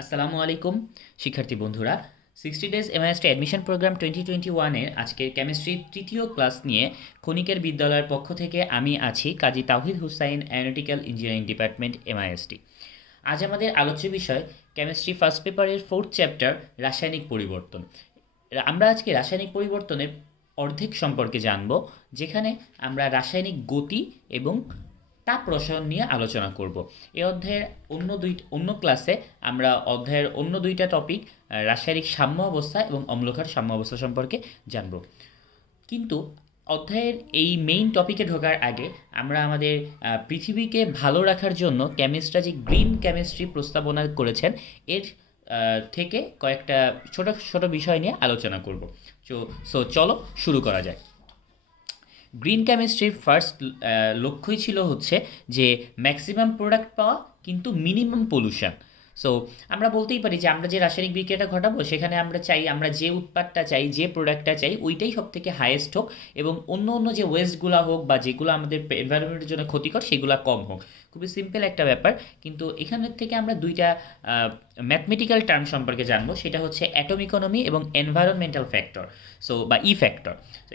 আসসালামু আলাইকুম শিক্ষার্থী বন্ধুরা। 60 ডেজ এমআইএসটি অ্যাডমিশন প্রোগ্রাম 2021-এর আজকের কেমিস্ট্রির তৃতীয় ক্লাস নিয়ে ক্ষণিকের বিদ্যালয়ের পক্ষ থেকে আমি আছি Kazi Tawhid Hussain, aeronautical engineering department, MIST. আজ আমাদের আলোচ্য বিষয় কেমিস্ট্রি ফার্স্ট পেপারের 4th চ্যাপ্টার রাসায়নিক পরিবর্তন। আমরা আজকে রাসায়নিক পরিবর্তনের অর্ধেক সম্পর্কে জানব, যেখানে আমরা রাসায়নিক গতি এবং তাপ রসায়ন নিয়ে আলোচনা করব। এই অধ্যায়ের অন্য ক্লাসে আমরা অধ্যায়ের অন্য দুইটা টপিক, রাসায়নিক সাম্য অবস্থা এবং অম্লক্ষার সাম্য অবস্থা সম্পর্কে জানব। কিন্তু অধ্যায়ের এই মেইন টপিকে ঢোকার আগে আমরা আমাদের পৃথিবীকে ভালো রাখার জন্য কেমিস্টরা যে গ্রিন কেমিস্ট্রি প্রস্তাবনা করেছেন এর থেকে কয়েকটা ছোট ছোট বিষয় নিয়ে আলোচনা করব। সো চলো শুরু করা যায়। গ্রিন কেমিস্ট্রির ফার্স্ট লক্ষ্যই ছিল হচ্ছে যে ম্যাক্সিমাম প্রোডাক্ট পাওয়া কিন্তু মিনিমাম পলিউশন। সো আমরা বলতেই পারি যে আমরা যে রাসায়নিক বিক্রিয়াটা ঘটাবো সেখানে আমরা চাই, আমরা যে উৎপাদটা চাই, যে প্রোডাক্টটা চাই ওইটাই সব থেকে হায়েস্ট হোক এবং অন্য অন্য যে ওয়েস্টগুলো হোক বা যেগুলো আমাদের এনভায়রনমেন্টের জন্য ক্ষতিকর সেগুলো কম হোক। খুবই সিম্পল একটা ব্যাপার, কিন্তু এখানের থেকে আমরা দুইটা ম্যাথমেটিক্যাল টার্ম সম্পর্কে জানবো, সেটা হচ্ছে অ্যাটম ইকোনমি এবং এনভায়রনমেন্টাল ফ্যাক্টর, সো বা ই ফ্যাক্টর। তো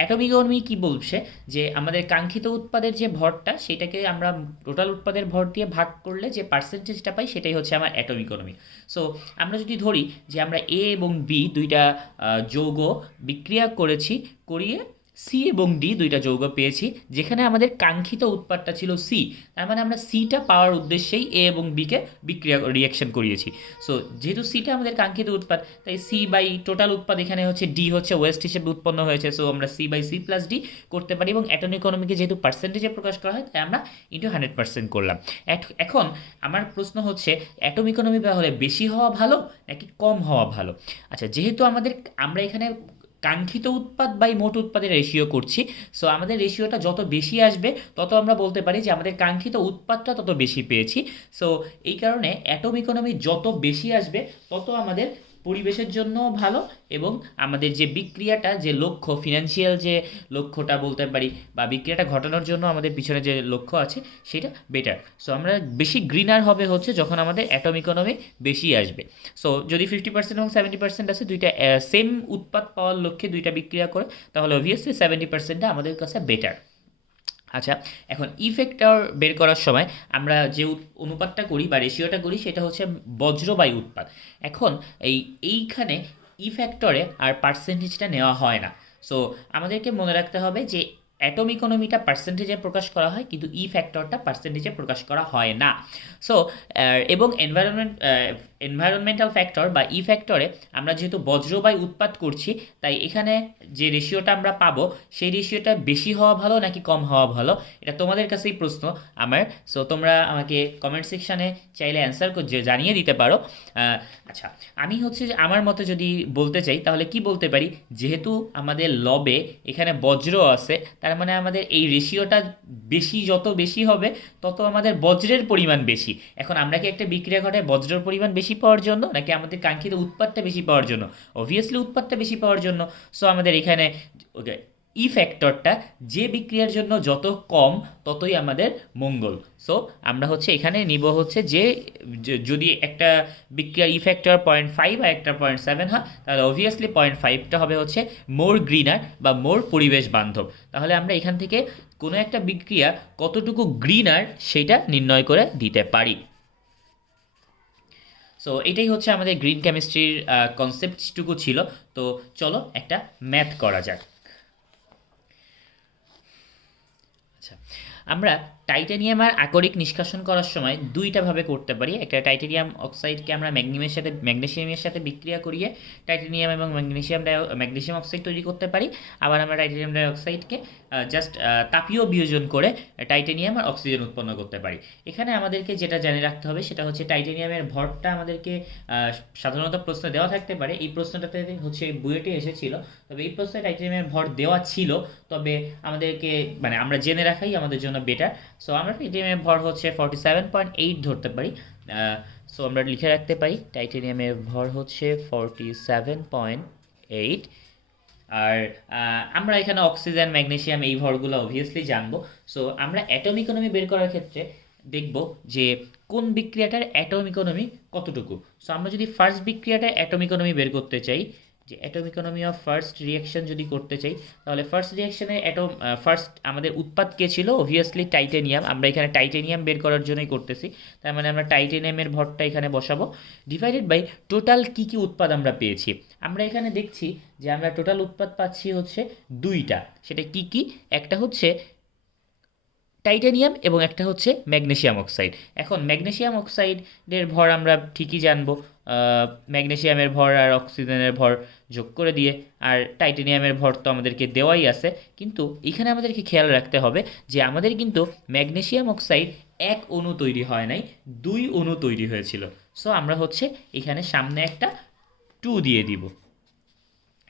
অ্যাটম ইকোনমি কী বলছে যে আমাদের কাঙ্ক্ষিত উৎপাদের যে ভরটা সেটাকে আমরা টোটাল উৎপাদের ভর দিয়ে ভাগ করলে যে পার্সেন্টেজটা পাই সেটাই হচ্ছে আমার অ্যাটম ইকোনমি। সো আমরা যদি ধরি যে আমরা এ এবং বি দুইটা যৌগ বিক্রিয়া করিয়ে সি এবং ডি দুইটা যৌগ পেয়েছি, যেখানে আমাদের কাঙ্ক্ষিত উৎপাদটা ছিল সি। তার মানে আমরা সিটা পাওয়ার উদ্দেশ্যেই এ এবং বিকে রিয়াকশন করিয়েছি। সো যেহেতু সিটা আমাদের কাঙ্ক্ষিত উৎপাদ, তাই সি বাই টোটাল উৎপাদ এখানে হচ্ছে ডি হচ্ছে ওয়েস্ট হিসেবে উৎপন্ন হয়েছে। সো আমরা c by c plus d করতে পারি এবং অ্যাটম ইকোনমিকে যেহেতু পার্সেন্টেজে প্রকাশ করা হয় তাই আমরা ইন্টু 100% করলাম। এখন আমার প্রশ্ন হচ্ছে অ্যাটম ইকোনমি তাহলে বেশি হওয়া ভালো নাকি কম হওয়া ভালো? আচ্ছা, যেহেতু আমরা এখানে কাঙ্ক্ষিত উৎপাদ বাই মোট উৎপাদের রেশিও করছি, সো আমাদের রেশিওটা যত বেশি আসবে তত আমরা বলতে পারি যে আমাদের কাঙ্ক্ষিত উৎপাদটা তত বেশি পেয়েছি। সো এই কারণে অ্যাটম ইকোনমি যত বেশি আসবে তত আমাদের পরিবেশের জন্য ভালো এবং আমাদের যে বিক্রিয়াটা, যে লক্ষ্য, ফিনান্সিয়াল যে লক্ষ্যটা বলতে পারি বা বিক্রিয়াটা ঘটানোর জন্য আমাদের পিছনে যে লক্ষ্য আছে সেটা বেটার। সো আমরা বেশি গ্রিনার হবে হচ্ছে যখন আমাদের অ্যাটম ইকোনমি বেশি আসবে। সো যদি 50% এবং 70% আছে, দুইটা সেম উৎপাদ পাওয়ার লক্ষ্যে দুইটা বিক্রিয়া করে, তাহলে অবভিয়াসলি 70%টা আমাদের কাছে বেটার। আচ্ছা, এখন ই ফ্যাক্টর বের করার সময় আমরা যে অনুপাতটা করি বা রেশিওটা করি সেটা হচ্ছে বজ্রবায়ু উৎপাদ। এখন এইখানে ই ফ্যাক্টরে আর পার্সেন্টেজটা নেওয়া হয় না। সো আমাদেরকে মনে রাখতে হবে যে অ্যাটম ইকোনমিটা পার্সেন্টেজে প্রকাশ করা হয় কিন্তু ই ফ্যাক্টরটা পার্সেন্টেজে প্রকাশ করা হয় না। সো এবং এনভায়রনমেন্টাল ফ্যাক্টর বা ই ফ্যাক্টরে আমরা যেহেতু বজ্রবায়ু উৎপাদ করছি, তাই এখানে যে রেশিওটা আমরা পাবো সেই রেশিওটা বেশি হওয়া ভালো নাকি কম হওয়া ভালো, এটা তোমাদের কাছেই প্রশ্ন আমার। সো তোমরা আমাকে কমেন্ট সেকশানে চাইলে অ্যান্সার জানিয়ে দিতে পারো। আচ্ছা, আমি হচ্ছে যে আমার মতে যদি বলতে চাই তাহলে কি বলতে পারি, যেহেতু আমাদের লবে এখানে বজ্র আছে, তার মানে আমাদের এই রেশিওটা যত বেশি হবে তত আমাদের বজ্রের পরিমাণ বেশি। এখন আমরা কি একটা বিক্রিয়া ঘটায় বজ্রের পরিমাণ বেশি পাওয়ার জন্য নাকি আমাদের কাঙ্ক্ষিত উৎপাদটা বেশি পাওয়ার জন্য? অবভিয়াসলি উৎপাদটা বেশি পাওয়ার জন্য। সো আমাদের এখানে ই ফ্যাক্টরটা যে বিক্রিয়ার জন্য যত কম ততই আমাদের মঙ্গল। সো আমরা হচ্ছে এখানে নিব হচ্ছে যে যদি একটা বিক্রিয়ার ই ফ্যাক্টর 0.5 আর একটা 0.7 হয়, তাহলে অবভিয়াসলি 0.5টা হবে হচ্ছে মোর গ্রিনার বা মোর পরিবেশ বান্ধব। তাহলে আমরা এখান থেকে কোনো একটা বিক্রিয়া কতটুকু গ্রিনার সেটা নির্ণয় করে দিতে পারি। সো এটাই হচ্ছে আমাদের গ্রিন কেমিস্ট্রির কনসেপ্টটুকু ছিল। তো চলো একটা ম্যাথ করা যাক। আচ্ছা, আমরা টাইটানিয়াম আর আকরিক নিষ্কাশন করার সময় দুইটা ভাবে করতে পারি। একটা টাইটানিয়াম অক্সাইডকে আমরা ম্যাগনেসিয়ামের সাথে বিক্রিয়া করিয়ে টাইটানিয়াম এবং ম্যাগনেসিয়াম অক্সাইড তৈরি করতে পারি। আবার আমরা টাইটানিয়াম ডাইঅক্সাইডকে জাস্ট তাপীয় বিয়োজন করে টাইটানিয়াম আর অক্সিজেন উৎপন্ন করতে পারি। এখানে আমাদেরকে যেটা জেনে রাখতে হবে সেটা হচ্ছে টাইটানিয়ামের ভরটা আমাদেরকে সাধারণত প্রশ্নে দেওয়া থাকতে পারে। এই প্রশ্নটাতে হচ্ছে বুয়েটে এসেছিল, তবে এই প্রশ্নে টাইটানিয়ামের ভর দেওয়া ছিল, তবে আমাদেরকে আমরা জেনে রাখাই আমাদের জন্য বেটার। সো আমরা টাইটানিয়ামের ভর হচ্ছে 47.8 ধরতে পারি। সো আমরা লিখে রাখতে পারি টাইটানিয়ামের ভর হচ্ছে 47.8। আর আমরা এখানে অক্সিজেন, ম্যাগনেসিয়াম এই ভরগুলো অবভিয়াসলি জানবো। সো আমরা অ্যাটম ইকোনমি বের করার ক্ষেত্রে দেখব যে কোন বিক্রিয়াটার অ্যাটম ইকোনমি কতটুকু। সো আমরা যদি ফার্স্ট বিক্রিয়াটার অ্যাটম ইকোনমি বের করতে চাই, যে atom economy of first reaction যদি করতে চাই, তাহলে ফার্স্ট রিয়াকশনের ফার্স্ট আমাদের উৎপাদ কে ছিল, অবভিয়াসলি টাইটেনিয়াম। আমরা এখানে টাইটেনিয়াম বের করার জন্যই করতেছি, তার মানে আমরা টাইটেনিয়ামের ভরটা এখানে বসাবো, ডিভাইডেড বাই টোটাল কী কী উৎপাদ আমরা পেয়েছি। আমরা এখানে দেখছি যে আমরা টোটাল উৎপাদ পাচ্ছি হচ্ছে দুইটা, সেটা কি কি, একটা হচ্ছে টাইটানিয়াম এবং একটা হচ্ছে ম্যাগনেসিয়াম অক্সাইড। এখন ম্যাগনেসিয়াম অক্সাইডের ভর আমরা ঠিকই জানবো, ম্যাগনেসিয়ামের ভর আর অক্সিজেনের ভর যোগ করে দিয়ে, আর টাইটানিয়ামের ভর তো আমাদেরকে দেওয়াই আছে। কিন্তু এখানে আমাদেরকে খেয়াল রাখতে হবে যে আমাদের কিন্তু ম্যাগনেসিয়াম অক্সাইড এক অণু তৈরি হয় নাই, দুই অণু তৈরি হয়েছিল। সো আমরা হচ্ছে এখানে সামনে একটা 2 দিয়ে দিব।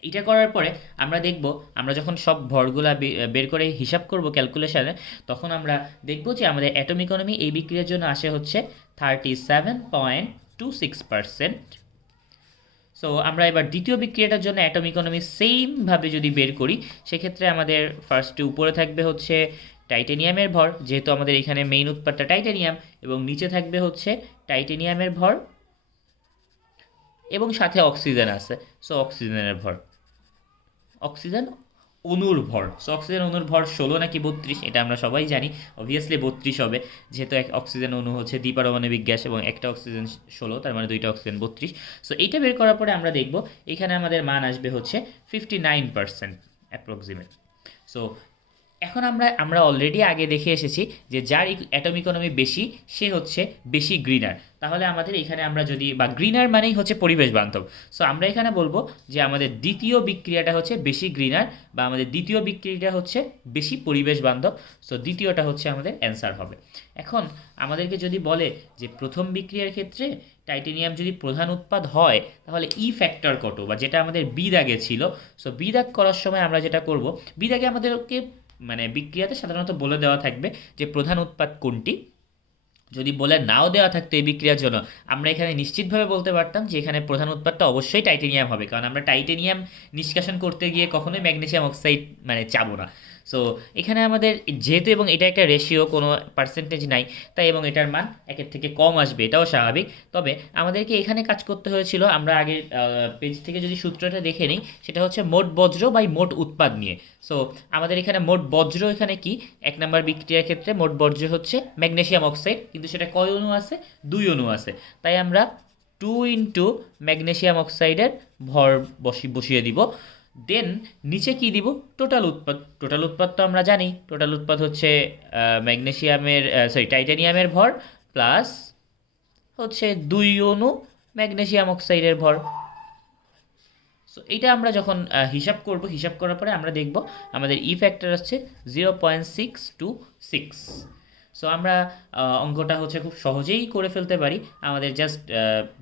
এটা করার পরে আমরা দেখব, আমরা যখন সব ভরগুলা বের করে হিসাব করব ক্যালকুলেশনে, তখন আমরা দেখব যে আমাদের অ্যাটম ইকোনমি এই বিক্রিয়ার জন্য আসে হচ্ছে 37.26%। সো আমরা এবার দ্বিতীয় বিক্রিয়াটার জন্য অ্যাটম ইকোনমি সেমভাবে যদি বের করি, সেক্ষেত্রে আমাদের ফার্স্টে উপরে থাকবে হচ্ছে টাইটেনিয়ামের ভর, যেহেতু আমাদের এখানে মেইন উৎপাদটা টাইটেনিয়াম, এবং নিচে থাকবে হচ্ছে টাইটেনিয়ামের ভর এবং সাথে অক্সিজেন আছে, সো অক্সিজেনের ভর, অক্সিজেন অণুর ভর। সো অক্সিজেন অণুর ভর 16 নাকি 32, এটা আমরা সবাই জানি, অবভিয়াসলি 32 হবে, যেহেতু এক অক্সিজেন অণু হচ্ছে দ্বিপারমাণবিক গ্যাস এবং একটা অক্সিজেন 16, তার মানে দুইটা অক্সিজেন 32। সো এইটা বের করার পরে আমরা দেখব এখানে আমাদের মান আসবে হচ্ছে 59% অ্যাপ্রক্সিমেট। সো এখন আমরা অলরেডি আগে দেখে এসেছি যে যার অ্যাটম ইকোনমি বেশি সে হচ্ছে বেশি গ্রিনার। তাহলে আমাদের এখানে আমরা যদি, বা গ্রিনার মানেই হচ্ছে পরিবেশ বান্ধব, সো আমরা এখানে বলবো যে আমাদের দ্বিতীয় বিক্রিয়াটা হচ্ছে বেশি গ্রিনার, বা আমাদের দ্বিতীয় বিক্রিয়াটা হচ্ছে বেশি পরিবেশ বান্ধব। সো দ্বিতীয়টা হচ্ছে আমাদের অ্যান্সার হবে। এখন আমাদেরকে যদি বলে যে প্রথম বিক্রিয়ার ক্ষেত্রে টাইটেনিয়াম যদি প্রধান উৎপাদ হয়, তাহলে ই ফ্যাক্টর কত, বা যেটা আমাদের বি দাগে ছিল। সো বি দাগ করার সময় আমরা যেটা করব, বি দাগে আমাদেরকে মানে বিক্রিয়াতে সাধারণত বলে দেওয়া থাকবে যে প্রধান উৎপাদ কোনটি। যদি বলে নাও দেওয়া থাকতো এই বিক্রিয়ার জন্য, আমরা এখানে নিশ্চিতভাবে বলতে পারতাম যে এখানে প্রধান উৎপাদটা অবশ্যই টাইটেনিয়াম হবে, কারণ আমরা টাইটেনিয়াম নিষ্কাশন করতে গিয়ে কখনোই ম্যাগনেসিয়াম অক্সাইড মানে চাবো না। সো এখানে আমাদের যেহেতু, এবং এটা একটা রেশিও, কোনো পার্সেন্টেজ নাই, তাই এবং এটার মান একের থেকে কম আসবে, এটাও স্বাভাবিক। তবে আমাদেরকে এখানে কাজ করতে হয়েছিল, আমরা আগের পেজ থেকে যদি সূত্রটা দেখে নিই, সেটা হচ্ছে মোট বজ্র বাই মোট উৎপাদ নিয়ে। সো আমাদের এখানে মোট বজ্র এখানে কি, এক নম্বর বিক্রিয়ার ক্ষেত্রে মোট বজ্র হচ্ছে ম্যাগনেসিয়াম অক্সাইড, কিন্তু সেটা কয় অণু আছে, 2 অণু আছে, তাই আমরা 2 ইন্টু ম্যাগনেসিয়াম অক্সাইডের ভর বসিয়ে দিব। দেন নিচে কি দিব, টোটাল উৎপাদ। টোটাল উৎপাদ তো আমরা জানি, টোটাল উৎপাদ হচ্ছে টাইটানিয়ামের ভর প্লাস হচ্ছে 2 অণু ম্যাগনেসিয়াম অক্সাইডের ভর। সো এটা আমরা যখন হিসাব করব, হিসাব করার পরে আমরা দেখব আমাদের ই ফ্যাক্টর আসছে 0.626। সো আমরা অঙ্কটা হচ্ছে খুব সহজেই করে ফেলতে পারি, আমাদের জাস্ট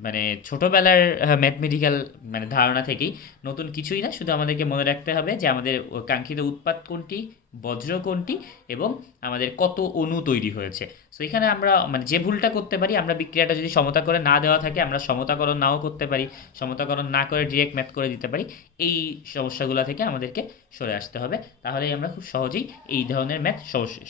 মানে ছোটোবেলার ম্যাথমেটিক্যাল মানে ধারণা থেকেই, নতুন কিছুই না, শুধু আমাদেরকে মনে রাখতে হবে যে আমাদের কাঙ্ক্ষিত উৎপাদ কোনটি, বজ্র কোনটি, এবং আমাদের কত অণু তৈরি হয়েছে। সো এখানে আমরা মানে যে ভুলটা করতে পারি, আমরা বিক্রিয়াটা যদি সমতা করে না দেওয়া থাকে, আমরা সমতাকরণ নাও করতে পারি, সমতাকরণ না করে ডিরেক্ট ম্যাথ করে দিতে পারি। এই সমস্যাগুলো থেকে আমাদেরকে সরে আসতে হবে, তাহলেই আমরা খুব সহজেই এই ধরনের ম্যাথ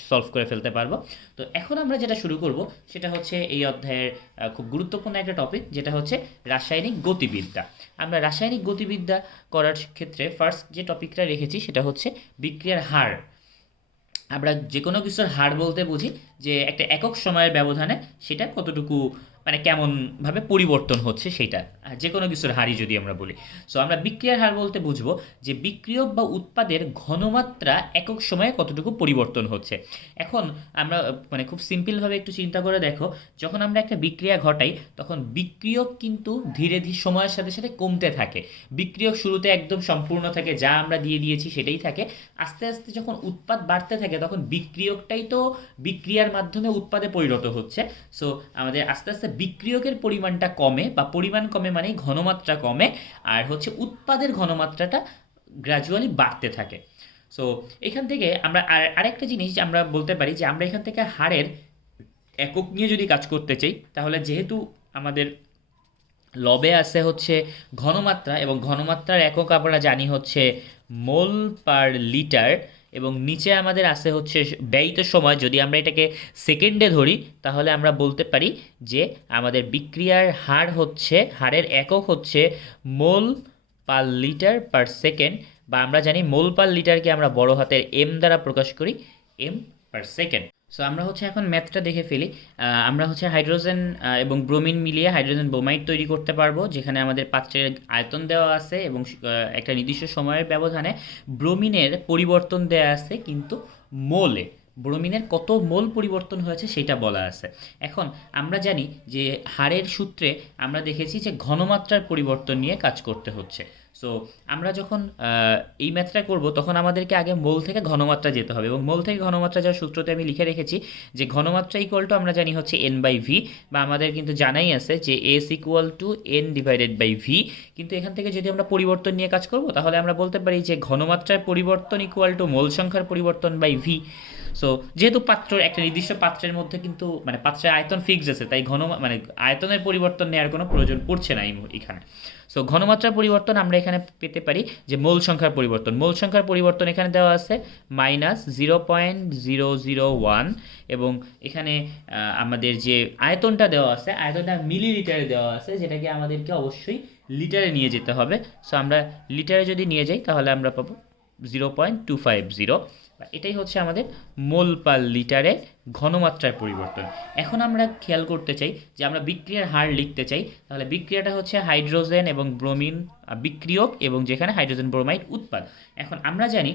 সলভ করে ফেলতে পারবো। তো এখন আমরা যেটা শুরু করব সেটা হচ্ছে এই অধ্যায়ের খুব গুরুত্বপূর্ণ একটা টপিক, যেটা হচ্ছে রাসায়নিক গতিবিদ্যা। আমরা রাসায়নিক গতিবিদ্যা করার ক্ষেত্রে ফার্স্ট যে টপিকটা রেখেছি সেটা হচ্ছে বিক্রিয়ার হার। আমরা যে কোনো কিছুর হার বলতে বুঝি যে একটা একক সময়ের ব্যবধানে সেটা কতটুকু মানে কেমনভাবে পরিবর্তন হচ্ছে সেটা, যে কোনো কিছুর হারই যদি আমরা বলি। সো আমরা বিক্রিয়ার হার বলতে বুঝবো যে বিক্রিয়ক বা উৎপাদের ঘনমাত্রা একক সময়ে কতটুকু পরিবর্তন হচ্ছে। এখন আমরা মানে খুব সিম্পলভাবে একটু চিন্তা করে দেখো, যখন আমরা একটা বিক্রিয়া ঘটাই তখন বিক্রিয়ক কিন্তু ধীরে ধীরে সময়ের সাথে সাথে কমতে থাকে। বিক্রিয়ক শুরুতে একদম সম্পূর্ণ থাকে, যা আমরা দিয়ে দিয়েছি সেটাই থাকে। আস্তে আস্তে যখন উৎপাদ বাড়তে থাকে তখন বিক্রিয়কটাই তো বিক্রিয়ার মাধ্যমে উৎপাদে পরিণত হচ্ছে। সো আমাদের আস্তে আস্তে বিক্রিয়কের পরিমাণটা কমে, বা পরিমাণ কমে মানে ঘনমাত্রা কমে, আর হচ্ছে উৎপাদের ঘনমাত্রাটা গ্র্যাজুয়ালি বাড়তে থাকে। সো এখান থেকে আমরা আরেকটা জিনিস আমরা বলতে পারি যে আমরা এখান থেকে হারের একক নিয়ে যদি কাজ করতে চাই, তাহলে যেহেতু আমাদের লবে আছে হচ্ছে ঘনমাত্রা, এবং ঘনমাত্রার একক আমরা জানি হচ্ছে মোল পার লিটার, এবং নিচে আমাদের আছে হচ্ছে ব্যয়িত সময়। যদি আমরা এটাকে সেকেন্ডে ধরি তাহলে আমরা বলতে পারি যে আমাদের বিক্রিয়ার হারের একক হচ্ছে মোল পার লিটার পার সেকেন্ড, বা আমরা জানি মোল পার লিটারকে আমরা বড় হাতের এম দ্বারা প্রকাশ করি, এম পার সেকেন্ড। সো আমরা হচ্ছে এখন ম্যাথটা দেখে ফেলি। আমরা হচ্ছে হাইড্রোজেন এবং ব্রোমিন মিলিয়ে হাইড্রোজেন ব্রোমাইড তৈরি করতে পারবো, যেখানে আমাদের পাত্রের আয়তন দেওয়া আছে এবং একটা নির্দিষ্ট সময়ের ব্যবধানে ব্রোমিনের পরিবর্তন দেওয়া আছে, কিন্তু মোলে ব্রোমিনের কত মোল পরিবর্তন হয়েছে সেটা বলা আছে। এখন আমরা জানি যে হারের সূত্রে আমরা দেখেছি যে ঘনমাত্রার পরিবর্তন নিয়ে কাজ করতে হচ্ছে। সো আমরা যখন এই ম্যাথটা করব তখন আমাদেরকে আগে মোল থেকে ঘনমাত্রা যেতে হবে, এবং মোল থেকে ঘনমাত্রা যাওয়ার সূত্রতে আমি লিখে রেখেছি যে ঘনমাত্রা ইকুয়াল টু আমরা জানি হচ্ছে এন বাই ভি, বা আমাদের কিন্তু জানাই আছে যে s equal to n divided by v. কিন্তু এখান থেকে যদি আমরা পরিবর্তন নিয়ে কাজ করব তাহলে আমরা বলতে পারি যে ঘনমাত্রার পরিবর্তন ইকুয়াল টু মোল সংখ্যার পরিবর্তন বাই ভি। সো যেহেতু একটা নির্দিষ্ট পাত্রের মধ্যে কিন্তু মানে পাত্রের আয়তন ফিক্সড আছে, তাই আয়তনের পরিবর্তন নেওয়ার কোনো প্রয়োজন পড়ছে না এখানে। সো ঘনমাত্রার পরিবর্তন আমরা এখানে পেতে পারি যে মোল সংখ্যার পরিবর্তন এখানে দেওয়া আছে -0.001, এবং এখানে আমাদের যে আয়তনটা দেওয়া আছে আয়তনটা মিলিলিটারে দেওয়া আছে, যেটাকে আমাদেরকে অবশ্যই লিটারে নিয়ে যেতে হবে। সো আমরা লিটারে যদি নিয়ে যাই তাহলে আমরা পাবো 0.250। এটাই হচ্ছে আমাদের মোল পার লিটারে ঘনমাত্রার পরিবর্তন। এখন আমরা খেয়াল করতে চাই যে আমরা বিক্রিয়ার হার লিখতে চাই, তাহলে বিক্রিয়াটা হচ্ছে হাইড্রোজেন এবং ব্রোমিন বিক্রিয়ক, এবং যেখানে হাইড্রোজেন ব্রোমাইড উৎপাদ। এখন আমরা জানি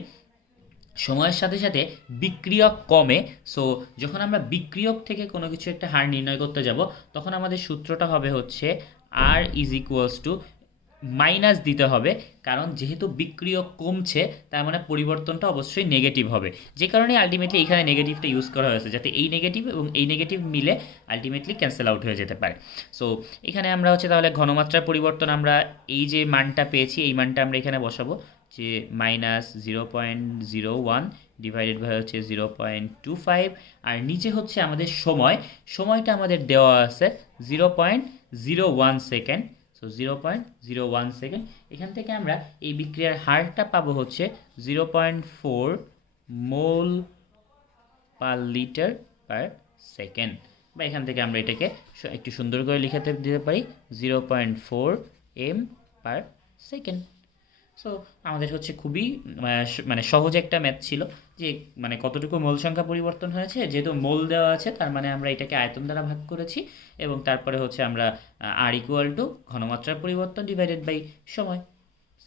সময়ের সাথে সাথে বিক্রিয়ক কমে। সো যখন আমরা বিক্রিয়ক থেকে কোনো কিছু একটা হার নির্ণয় করতে যাব তখন আমাদের সূত্রটা হবে হচ্ছে আর ইজ ইকুয়ালস টু মাইনাস দিতে হবে, কারণ যেহেতু বিক্রিয়ক কমছে তার মানে পরিবর্তনটা অবশ্যই নেগেটিভ হবে, যে কারণে আলটিমেটলি এখানে নেগেটিভটা ইউজ করা হয়েছে, যাতে এই নেগেটিভ এবং এই নেগেটিভ মিলে আলটিমেটলি ক্যান্সেল আউট হয়ে যেতে পারে। সো এখানে আমরা হচ্ছে তাহলে ঘনমাত্রার পরিবর্তন আমরা এই যে মানটা পেয়েছি এই মানটা আমরা এখানে বসাবো, যে -0.01 ডিভাইডেড বাই হচ্ছে 0.25, আর নিচে হচ্ছে আমাদের সময়টা আমাদের দেওয়া আছে 0.01 সেকেন্ড। So 0.01 second. এখান থেকে আমরা এই বিক্রিয়ার হারটা পাবো হচ্ছে 0.4 মোল পার লিটার পার সেকেন্ড, বা এখান থেকে আমরা এটাকে একটু সুন্দর করে লিখাতে দিতে পারি 0.4 এম পার সেকেন্ড। সো আমাদের হচ্ছে খুবই সহজ একটা ম্যাথ ছিল, যে কতটুকু মোল সংখ্যা পরিবর্তন হয়েছে, যেহেতু মোল দেওয়া আছে তার মানে আমরা এটাকে আয়তন দ্বারা ভাগ করেছি, এবং তারপরে হচ্ছে আমরা আর ইকুয়াল টু ঘনমাত্রার পরিবর্তন ডিভাইডেড বাই সময়,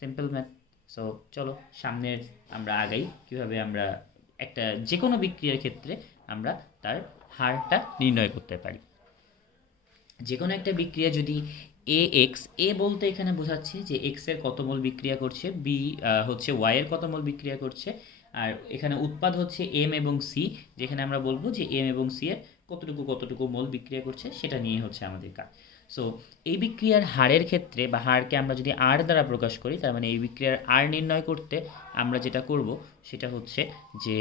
সিম্পল ম্যাথ। সো চলো সামনের আমরা আগাই কীভাবে আমরা একটা যে কোনো বিক্রিয়ার ক্ষেত্রে আমরা তার হারটা নির্ণয় করতে পারি। যে কোনো একটা বিক্রিয়া যদি এ বলতে এখানে বোঝাচ্ছে যে এক্স এর কত মোল বিক্রিয়া করছে, বি হচ্ছে ওয়াই এর কত মোল বিক্রিয়া করছে, আর এখানে উৎপাদ হচ্ছে এম এবং সি, যেখানে আমরা বলবো যে এম এবং সি এর কতটুকু মোল বিক্রিয়া করছে সেটা নিয়ে হচ্ছে আমাদের কাজ। সো এই বিক্রিয়ার হারের ক্ষেত্রে বা হারকে আমরা যদি আর দ্বারা প্রকাশ করি, তার মানে এই বিক্রিয়ার আর নির্ণয় করতে আমরা যেটা করব সেটা হচ্ছে যে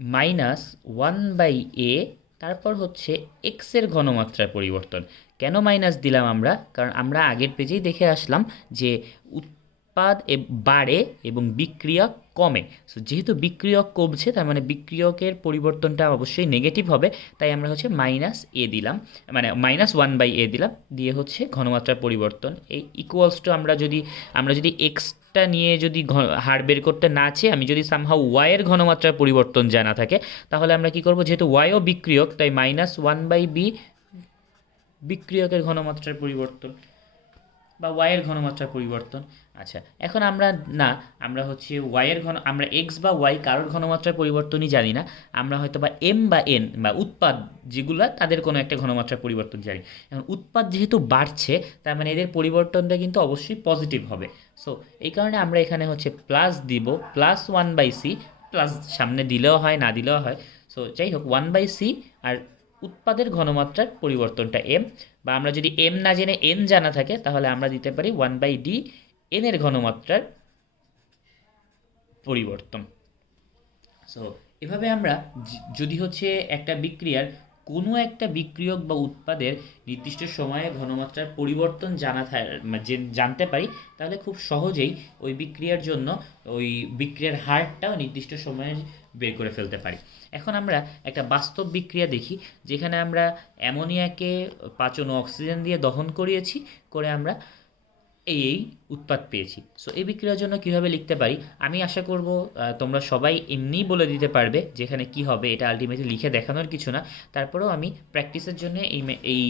-1/a, তারপর হচ্ছে এক্স এর ঘনমাত্রার পরিবর্তন। কেন মাইনাস দিলাম আমরা? কারণ আমরা আগের পেজেই দেখে আসলাম যে উৎপাদ বাড়ে এবং বিক্রিয়ক কমে। সো যেহেতু বিক্রিয়ক কমছে তার মানে বিক্রিয়কের পরিবর্তনটা অবশ্যই নেগেটিভ হবে, তাই আমরা হচ্ছে -a দিলাম, মানে -1/a দিলাম, দিয়ে হচ্ছে ঘনমাত্রার পরিবর্তন এই ইকুয়ালস টু আমরা যদি এক্সটা নিয়ে যদি হার বের করতে না চাই, আমি যদি সামহাউ ওয়াইয়ের ঘনমাত্রার পরিবর্তন জানা থাকে তাহলে আমরা কি করব, যেহেতু ওয়াইও বিক্রিয়ক তাই -1/b বিক্রিয়কের ঘনমাত্রার পরিবর্তন বা ওয়াইয়ের ঘনমাত্রার পরিবর্তন। আচ্ছা, এখন আমরা হচ্ছে আমরা এক্স বা ওয়াই কারোর ঘনমাত্রার পরিবর্তনই জানি না, আমরা হয়তো বা এম বা এন বা উৎপাদ যেগুলো তাদের কোনো একটা ঘনমাত্রার পরিবর্তন জানি। এখন উৎপাদ যেহেতু বাড়ছে তার মানে এদের পরিবর্তনটা কিন্তু অবশ্যই পজিটিভ হবে। সো এই কারণে আমরা এখানে হচ্ছে প্লাস দিব, +1/c, প্লাস সামনে দিলেও হয় না দিলেও হয়। সো যাই হোক 1/c, আর উৎপাদের ঘনমাত্রার পরিবর্তনটা এম, বা আমরা যদি এম না জেনে এন জানা থাকে তাহলে আমরা দিতে পারি 1/d এন এর ঘনমাত্রার পরিবর্তন। সো এভাবে আমরা যদি হচ্ছে একটা বিক্রিয়ার কোনো একটা বিক্রিয়ক বা উৎপাদের নির্দিষ্ট সময়ে ঘনমাত্রার পরিবর্তন জানতে পারি, তাহলে খুব সহজেই ওই বিক্রিয়ার জন্য ওই বিক্রিয়ার হারটাও নির্দিষ্ট সময়ে বের করে ফেলতে পারি। এখন আমরা একটা বাস্তব বিক্রিয়া দেখি, যেখানে আমরা অ্যামোনিয়াকে 5 অণু অক্সিজেন দিয়ে দহন করিয়েছি, করে আমরা এই উৎপাদ পেয়েছি। সো এই বিক্রিয়ার জন্য কিভাবে লিখতে পারি, আমি আশা করব তোমরা সবাই এমনিই বলে দিতে পারবে যেখানে কি হবে, এটা আলটিমেটলি লিখে দেখানোর কিছু না। তারপরেও আমি প্র্যাকটিসের জন্য এই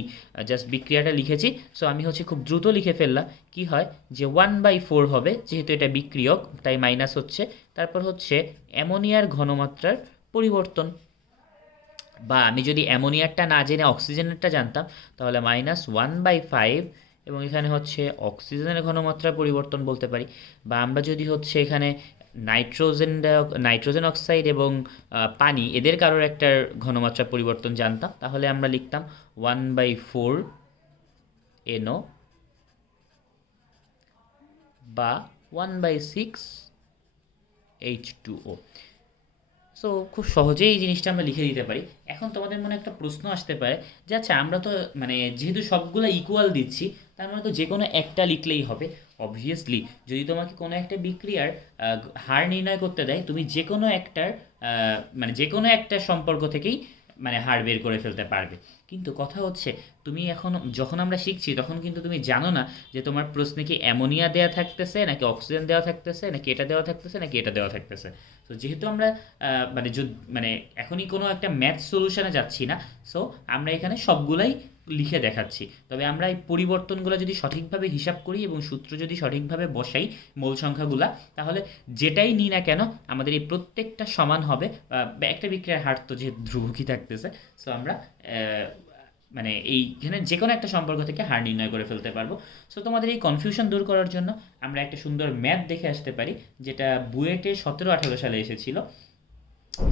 জাস্ট বিক্রিয়াটা লিখেছি। সো আমি হচ্ছে খুব দ্রুত লিখে ফেললাম। কি হয় যে 1/4 হবে, যেহেতু এটা বিক্রিয়ক তাই মাইনাস হচ্ছে, তারপর হচ্ছে অ্যামোনিয়ার ঘনমাত্রার পরিবর্তন, বা আমি যদি অ্যামোনিয়ারটা না জেনে অক্সিজেনেরটা জানতাম তাহলে -1/5, এবং এখানে হচ্ছে অক্সিজেনের ঘনমাত্রার পরিবর্তন বলতে পারি। বা আমরা যদি হচ্ছে এখানে নাইট্রোজেন অক্সাইড এবং পানি এদের কারোর একটা ঘনমাত্রার পরিবর্তন জানতাম, তাহলে আমরা লিখতাম 1/4 NO বা 1/6 H2O। সো খুব সহজেই এই জিনিসটা আমরা লিখে দিতে পারি। এখন তোমাদের মনে একটা প্রশ্ন আসতে পারে যে আচ্ছা, আমরা তো মানে যেহেতু সবগুলো ইকুয়াল দিচ্ছি, তার মানে তো যে কোনো একটা লিখলেই হবে। অবভিয়াসলি যদি তোমাকে কোনো একটা বিক্রিয়ার হার নির্ণয় করতে দেয়, তুমি যে কোনো একটার মানে যে কোনো একটা সম্পর্ক থেকেই মানে হার বের করে ফেলতে পারবে। কিন্তু কথা হচ্ছে, তুমি এখন যখন আমরা শিখছি তখন কিন্তু তুমি জানো না যে তোমার প্রশ্নে কি অ্যামোনিয়া দেওয়া থাকতেছে, নাকি অক্সিজেন দেওয়া থাকতেছে, নাকি এটা দেওয়া থাকতেছে, নাকি এটা দেওয়া থাকতেছে। তো যেহেতু আমরা মানে এখনই কোনো একটা ম্যাথ সলিউশনে যাচ্ছি না, সো আমরা এখানে সবগুলাই লিখে দেখাচ্ছি। তবে আমরা এই পরিবর্তনগুলো যদি সঠিকভাবে হিসাব করি এবং সূত্র যদি সঠিকভাবে বসাই মূল সংখ্যাগুলা, তাহলে যেটাই নিই না কেন আমাদের এই প্রত্যেকটা সমান হবে। বা একটা বিক্রিয়ার হার তো যে ধ্রুবকই থাকতেছে, সো আমরা মানে এইখানে যে কোনো একটা সম্পর্ক থেকে হার নির্ণয় করে ফেলতে পারবো। সো তোমাদের এই কনফিউশন দূর করার জন্য আমরা একটা সুন্দর ম্যাথ দেখে আসতে পারি, যেটা বুয়েটে 17-18 সালে এসেছিল।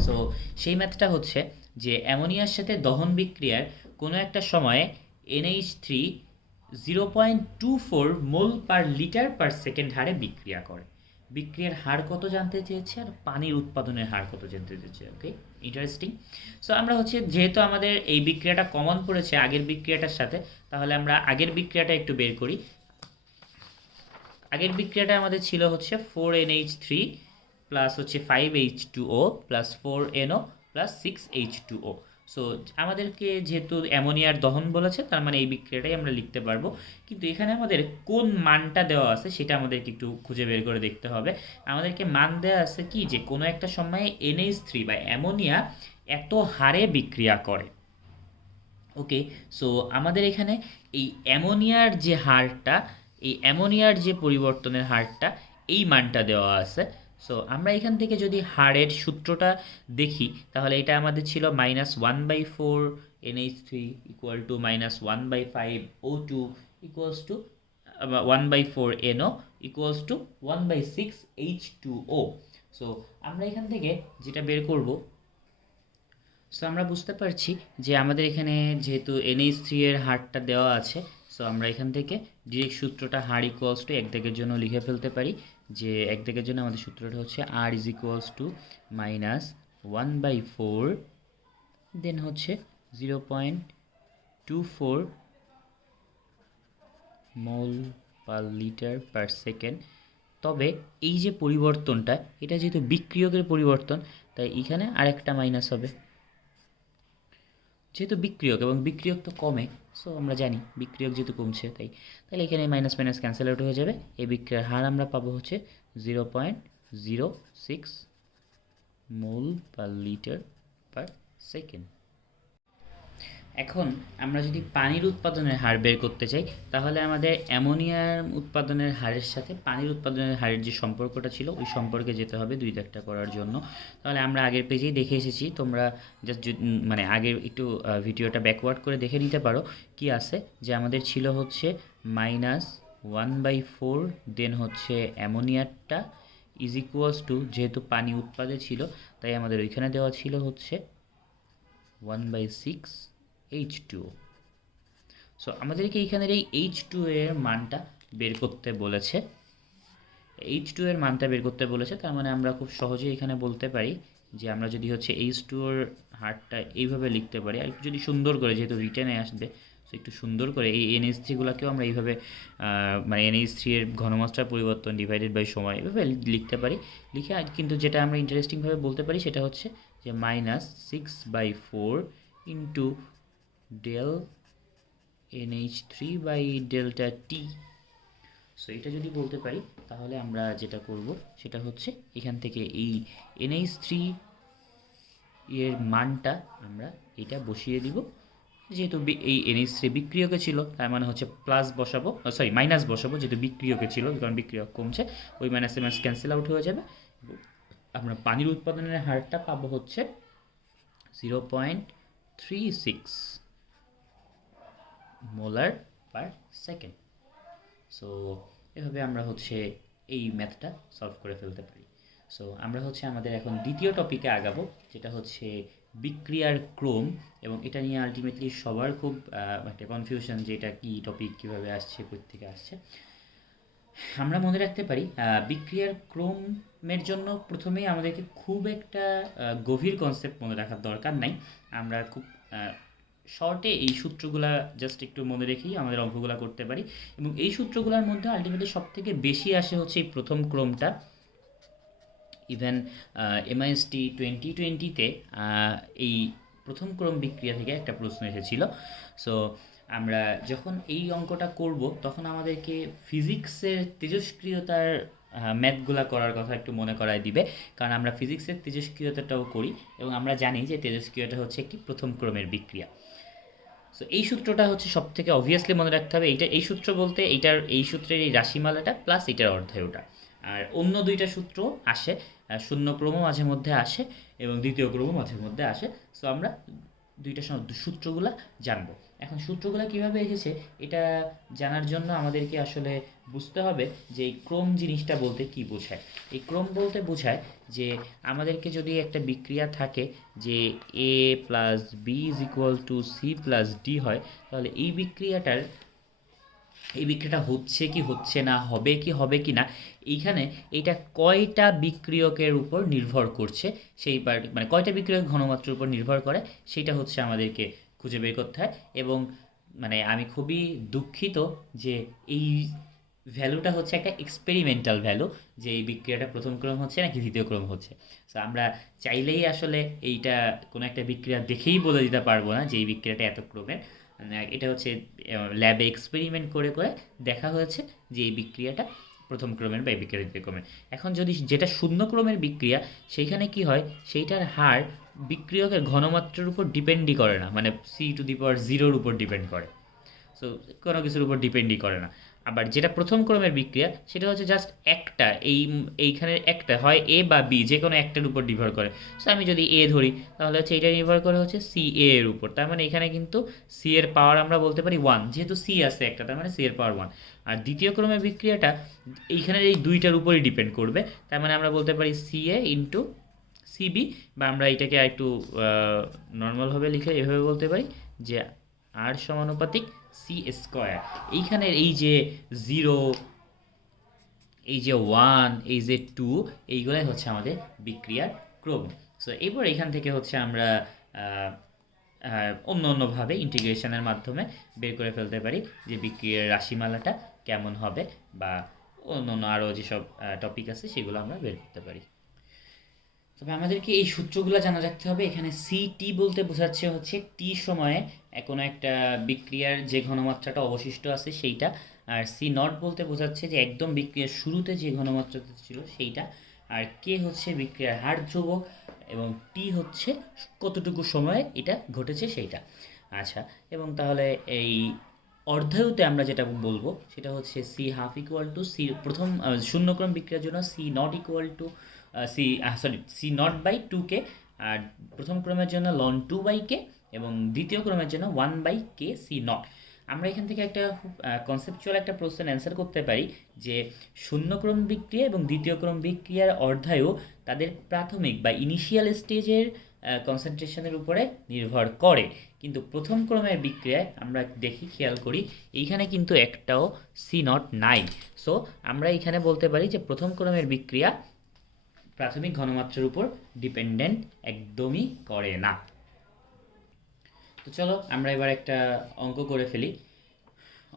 সো সেই ম্যাথটা হচ্ছে যে অ্যামোনিয়ার সাথে দহন বিক্রিয়ার কোনো একটা সময়ে NH3 0.24 মোল পার লিটার পার সেকেন্ড হারে বিক্রিয়া করে। বিক্রিয়ার হার কত জানতে চেয়েছে, আর পানির উৎপাদনের হার কত জানতে চেয়েছে। ওকে, ইন্টারেস্টিং। সো আমরা হচ্ছে যেহেতু আমাদের এই বিক্রিয়াটা কমন পড়েছে আগের বিক্রিয়াটার সাথে, তাহলে আমরা আগের বিক্রিয়াটা একটু বের করি। আগের বিক্রিয়াটা আমাদের ছিল হচ্ছে 4NH3 প্লাস হচ্ছে 5H2O plus 4NO plus 6H2O। So আমাদেরকে যেহেতু অ্যামোনিয়ার দহন বলেছে, তার মানে এই বিক্রিয়াটাই আমরা লিখতে পারবো। কিন্তু এখানে আমাদের কোন মানটা দেওয়া আছে সেটা আমাদেরকে একটু খুঁজে বের করে দেখতে হবে। আমাদেরকে মান দেওয়া আছে কি, যে কোনো একটা সময়ে NH3 বা অ্যামোনিয়া এত হারে বিক্রিয়া করে। ওকে, সো আমাদের এখানে এই অ্যামোনিয়ার যে হারটা, এই অ্যামোনিয়ার যে পরিবর্তনের হারটা, এই মানটা দেওয়া আছে। সো আমরা এখান থেকে যদি হারের সূত্রটা দেখি, তাহলে এটা আমাদের ছিল -1/4 NH3 equal to -1/5 O2 equals to 1/4 NO equals to 1/6 H2O। So আমরা এখান থেকে যেটা বের করব, সো আমরা বুঝতে পারছি যে আমাদের এখানে যেহেতু NH3 এর হারটা দেওয়া আছে, সো আমরা এখান থেকে ডিরেক্ট সূত্রটা হার ইকুয়ালস টু এক দাগের জন্য লিখে ফেলতে পারি। যে এক দাগের জন্য আমাদের সূত্রটা হচ্ছে R ইজ ইকুয়ালস টু -1/4 দেন হচ্ছে 0.24 মোল পার লিটার পার সেকেন্ড। তবে এই যে পরিবর্তনটা, এটা যেহেতু বিক্রিয়কের পরিবর্তন, তাই এখানে আরেকটা মাইনাস হবে, যেহেতু বিক্রিয়ক এবং বিক্রিয়ক তো কমে। সো আমরা জানি বিক্রিয়ক যেহেতু কমছে, তাহলে এখানে মাইনাস মাইনাস ক্যান্সেল আউট হয়ে যাবে। এই বিক্রিয়ার হার আমরা পাবো হচ্ছে 0.06 মোল পার লিটার পার সেকেন্ড। এখন আমরা যদি পানির উৎপাদনের হার বের করতে চাই, তাহলে আমাদের অ্যামোনিয়ার উৎপাদনের হারের সাথে পানির উৎপাদনের হারের যে সম্পর্কটা ছিল, ওই সম্পর্কে যেতে হবে 2 দাগটা করার জন্য। তাহলে আমরা আগের পেজেই দেখে এসেছি, তোমরা জাস্ট মানে আগের একটু ভিডিওটা ব্যাকওয়ার্ড করে দেখে নিতে পারো কি আছে। যে আমাদের ছিল হচ্ছে -1/4 দেন হচ্ছে অ্যামোনিয়ারটা ইজ ইকুয়ালস টু, যেহেতু পানি উৎপাদে ছিল তাই আমাদের ওইখানে দেওয়া ছিল হচ্ছে 1/6 H2O। সো আমাদেরকে এইখানের এই H2O এর মানটা বের করতে বলেছে। H2O এর মানটা বের করতে বলেছে, তার মানে আমরা খুব সহজেই এখানে বলতে পারি যে আমরা যদি হচ্ছে H2 ওর হারটা এইভাবে লিখতে পারি, আর একটু যদি সুন্দর করে, যেহেতু রিটেনে আসবে, সো একটু সুন্দর করে এই NH3গুলোকেও আমরা এইভাবে মানে NH3 এর ঘনমাত্রার পরিবর্তন ডিভাইডেড বাই সময় এভাবে লিখতে পারি। লিখে কিন্তু যেটা আমরা ইন্টারেস্টিংভাবে বলতে পারি সেটা হচ্ছে যে -6/4 into del NH3/delta T। So এটা যদি বলতে পারি তাহলে আমরা যেটা করব সেটা হচ্ছে এখান থেকে এই NH3 এর মানটা আমরা এটা বসিয়ে দিব, যেহেতু এই NH3 বিক্রিয়কে ছিল, তার মানে হচ্ছে প্লাস বসাবো, সরি মাইনাস বসাবো, যেহেতু বিক্রিয়কে ছিল, কারণ বিক্রিয়ক কমছে, ওই মাইনাসে মাইনাস ক্যান্সেল আউট হয়ে যাবে। আমরা পানির উৎপাদনের হারটা পাবো হচ্ছে 0.36 মোলার পার সেকেন্ড। সো এভাবে আমরা হচ্ছে এই ম্যাথটা সলভ করে ফেলতে পারি। সো আমরা হচ্ছে আমাদের এখন দ্বিতীয় টপিকে আগাবো, যেটা হচ্ছে বিক্রিয়ার ক্রম, এবং এটা নিয়ে আলটিমেটলি সবার খুব একটা কনফিউশন যে এটা কী টপিক, কীভাবে আসছে, কোত্থেকে আসছে। আমরা মনে রাখতে পারি বিক্রিয়ার ক্রমের জন্য প্রথমেই আমাদেরকে খুব একটা গভীর কনসেপ্ট মনে রাখার দরকার নাই। আমরা খুব শর্টে এই সূত্রগুলা জাস্ট একটু মনে রেখেই আমাদের অঙ্কগুলা করতে পারি, এবং এই সূত্রগুলোর মধ্যে আলটিমেটলি সবথেকে বেশি আসে হচ্ছে এই প্রথম ক্রমটা। ইভেন MIST 2020-তে এই প্রথম ক্রম বিক্রিয়া থেকে একটা প্রশ্ন এসেছিল। সো আমরা যখন এই অঙ্কটা করব তখন আমাদেরকে ফিজিক্সের তেজস্ক্রিয়তার ম্যাথগুলা করার কথা একটু মনে করায় দিবে, কারণ আমরা ফিজিক্সের তেজস্ক্রিয়তাটাও করি, এবং আমরা জানি যে তেজস্ক্রিয়তা হচ্ছে একটি প্রথম ক্রমের বিক্রিয়া। সো এই সূত্রটা হচ্ছে সব থেকে অবভিয়াসলি মনে রাখতে হবে। এই সূত্র বলতে এই সূত্রের এই রাশিমালাটা প্লাস এটার অর্ধায়ুটা। আর অন্য দুইটা সূত্র আসে, শূন্য ক্রমও মাঝে মধ্যে আসে এবং দ্বিতীয় ক্রমও মাঝে মধ্যে আসে। সো আমরা দুইটা সূত্রগুলা জানবো। এখন সূত্রগুলা কিভাবে এসেছে এটা জানার জন্য আমাদেরকে আসলে বুঝতে হবে যে এই ক্রম জিনিসটা বলতে কি বোঝায়। এই ক্রম বলতে বোঝায় যে আমাদেরকে যদি একটা বিক্রিয়া থাকে যে A plus B is equal to C plus D হয়, তাহলে এই বিক্রিয়াটা হচ্ছে কি হচ্ছে না, হবে কি হবে কি না, এইখানে এইটা কয়টা বিক্রিয়কের উপর নির্ভর করছে, সেই মানে কয়টা বিক্রিয়ক ঘনমাত্রার উপর নির্ভর করে, সেটা হচ্ছে আমাদেরকে খুঁজে বের করতে হয়। এবং মানে আমি খুবই দুঃখিত যে এই ভ্যালুটা হচ্ছে একটা এক্সপেরিমেন্টাল ভ্যালু, যে এই বিক্রিয়াটা প্রথম ক্রম হচ্ছে নাকি দ্বিতীয় ক্রম হচ্ছে। সো আমরা চাইলেই আসলে এইটা কোনো একটা বিক্রিয়া দেখেই বলে দিতে পারবো না যে এই বিক্রিয়াটা এত ক্রমের। এটা হচ্ছে ল্যাবে এক্সপেরিমেন্ট করে করে দেখা হয়েছে যে এই বিক্রিয়াটা প্রথম ক্রমের বা এই বিক্রিয়া দ্বিতীয় ক্রমের। এখন যদি যেটা শূন্য ক্রমের বিক্রিয়া, সেইখানে কি হয়, সেইটার হার বিক্রিয়কের ঘনমাত্রার উপর ডিপেন্ডই করে না, মানে C⁴ উপর ডিপেন্ড করে। সো কোনো কিছুর উপর ডিপেন্ডই করে না। আবার যেটা প্রথম ক্রমের বিক্রিয়া সেটা হচ্ছে জাস্ট একটা এইখানের একটা হয় A বা B, যে কোনো একটার উপর নির্ভর করে। সো আমি যদি A ধরি তাহলে হচ্ছে এটা নির্ভর করে হচ্ছে CA এর উপর, তার মানে এখানে কিন্তু C এর পাওয়ার আমরা বলতে পারি 1, যেহেতু C আছে একটা, তার মানে C এর পাওয়ার 1। আর দ্বিতীয় ক্রমের বিক্রিয়াটা এইখানের এই দুইটার উপরই ডিপেন্ড করবে, তার মানে আমরা বলতে পারি CA ইন্টু CB, বা আমরা এটাকে একটু নর্মালভাবে লিখে এভাবে বলতে পারি যে R সমানুপাতিক C²। এইখানের এই যে 0, এই যে 1, এই যে 2, এইগুলাই হচ্ছে আমাদের বিক্রিয়ার ক্রম। সো এরপর এখান থেকে হচ্ছে আমরা অন্যভাবে ইন্টিগ্রেশনের মাধ্যমে বের করে ফেলতে পারি যে বিক্রিয়ার রাশিমালাটা কেমন হবে, বা অন্য আরও যেসব টপিক আছে সেগুলো আমরা বের করতে পারি। তবে আমাদেরকে এই সূত্রগুলো জানা রাখতে হবে। এখানে CT বলতে বোঝাচ্ছে হচ্ছে টি সময়ে কোনো একটা বিক্রিয়ার যে ঘনমাত্রাটা অবশিষ্ট আছে সেইটা, আর C0 বলতে বোঝাচ্ছে যে একদম বিক্রিয়ার শুরুতে যে ঘনমাত্রাটা ছিল সেইটা, আর K হচ্ছে বিক্রিয়ার হার ধ্রুবক, এবং T হচ্ছে কতটুকু সময়ে এটা ঘটেছে সেইটা। আচ্ছা, এবং তাহলে এই অর্ধায়ুতে আমরা যেটা বলবো সেটা হচ্ছে C½ ইকুয়াল টু C, প্রথম শূন্যক্রম বিক্রিয়ার জন্য C0 ইকুয়াল টু C0/2K, আর প্রথম ক্রমের জন্য ln 2/K, এবং দ্বিতীয় ক্রমের জন্য 1/K C0। আমরা এখান থেকে একটা খুব কনসেপচুয়াল একটা প্রশ্নের অ্যান্সার করতে পারি যে শূন্যক্রম বিক্রিয়া এবং দ্বিতীয় ক্রম বিক্রিয়ার অর্ধায়ু তাদের প্রাথমিক বা ইনিশিয়াল স্টেজের কনসেন্ট্রেশনের উপরে নির্ভর করে, কিন্তু প্রথম ক্রমের বিক্রিয়ায় আমরা দেখি, খেয়াল করি, এইখানে কিন্তু একটাও C0 নাই। সো আমরা এখানে বলতে পারি যে প্রথম ক্রমের বিক্রিয়া প্রাথমিক ঘনমাত্রার উপর ডিপেন্ডেন্ট একদমই করে না। তো চলো আমরা এবার একটা অঙ্ক করে ফেলি।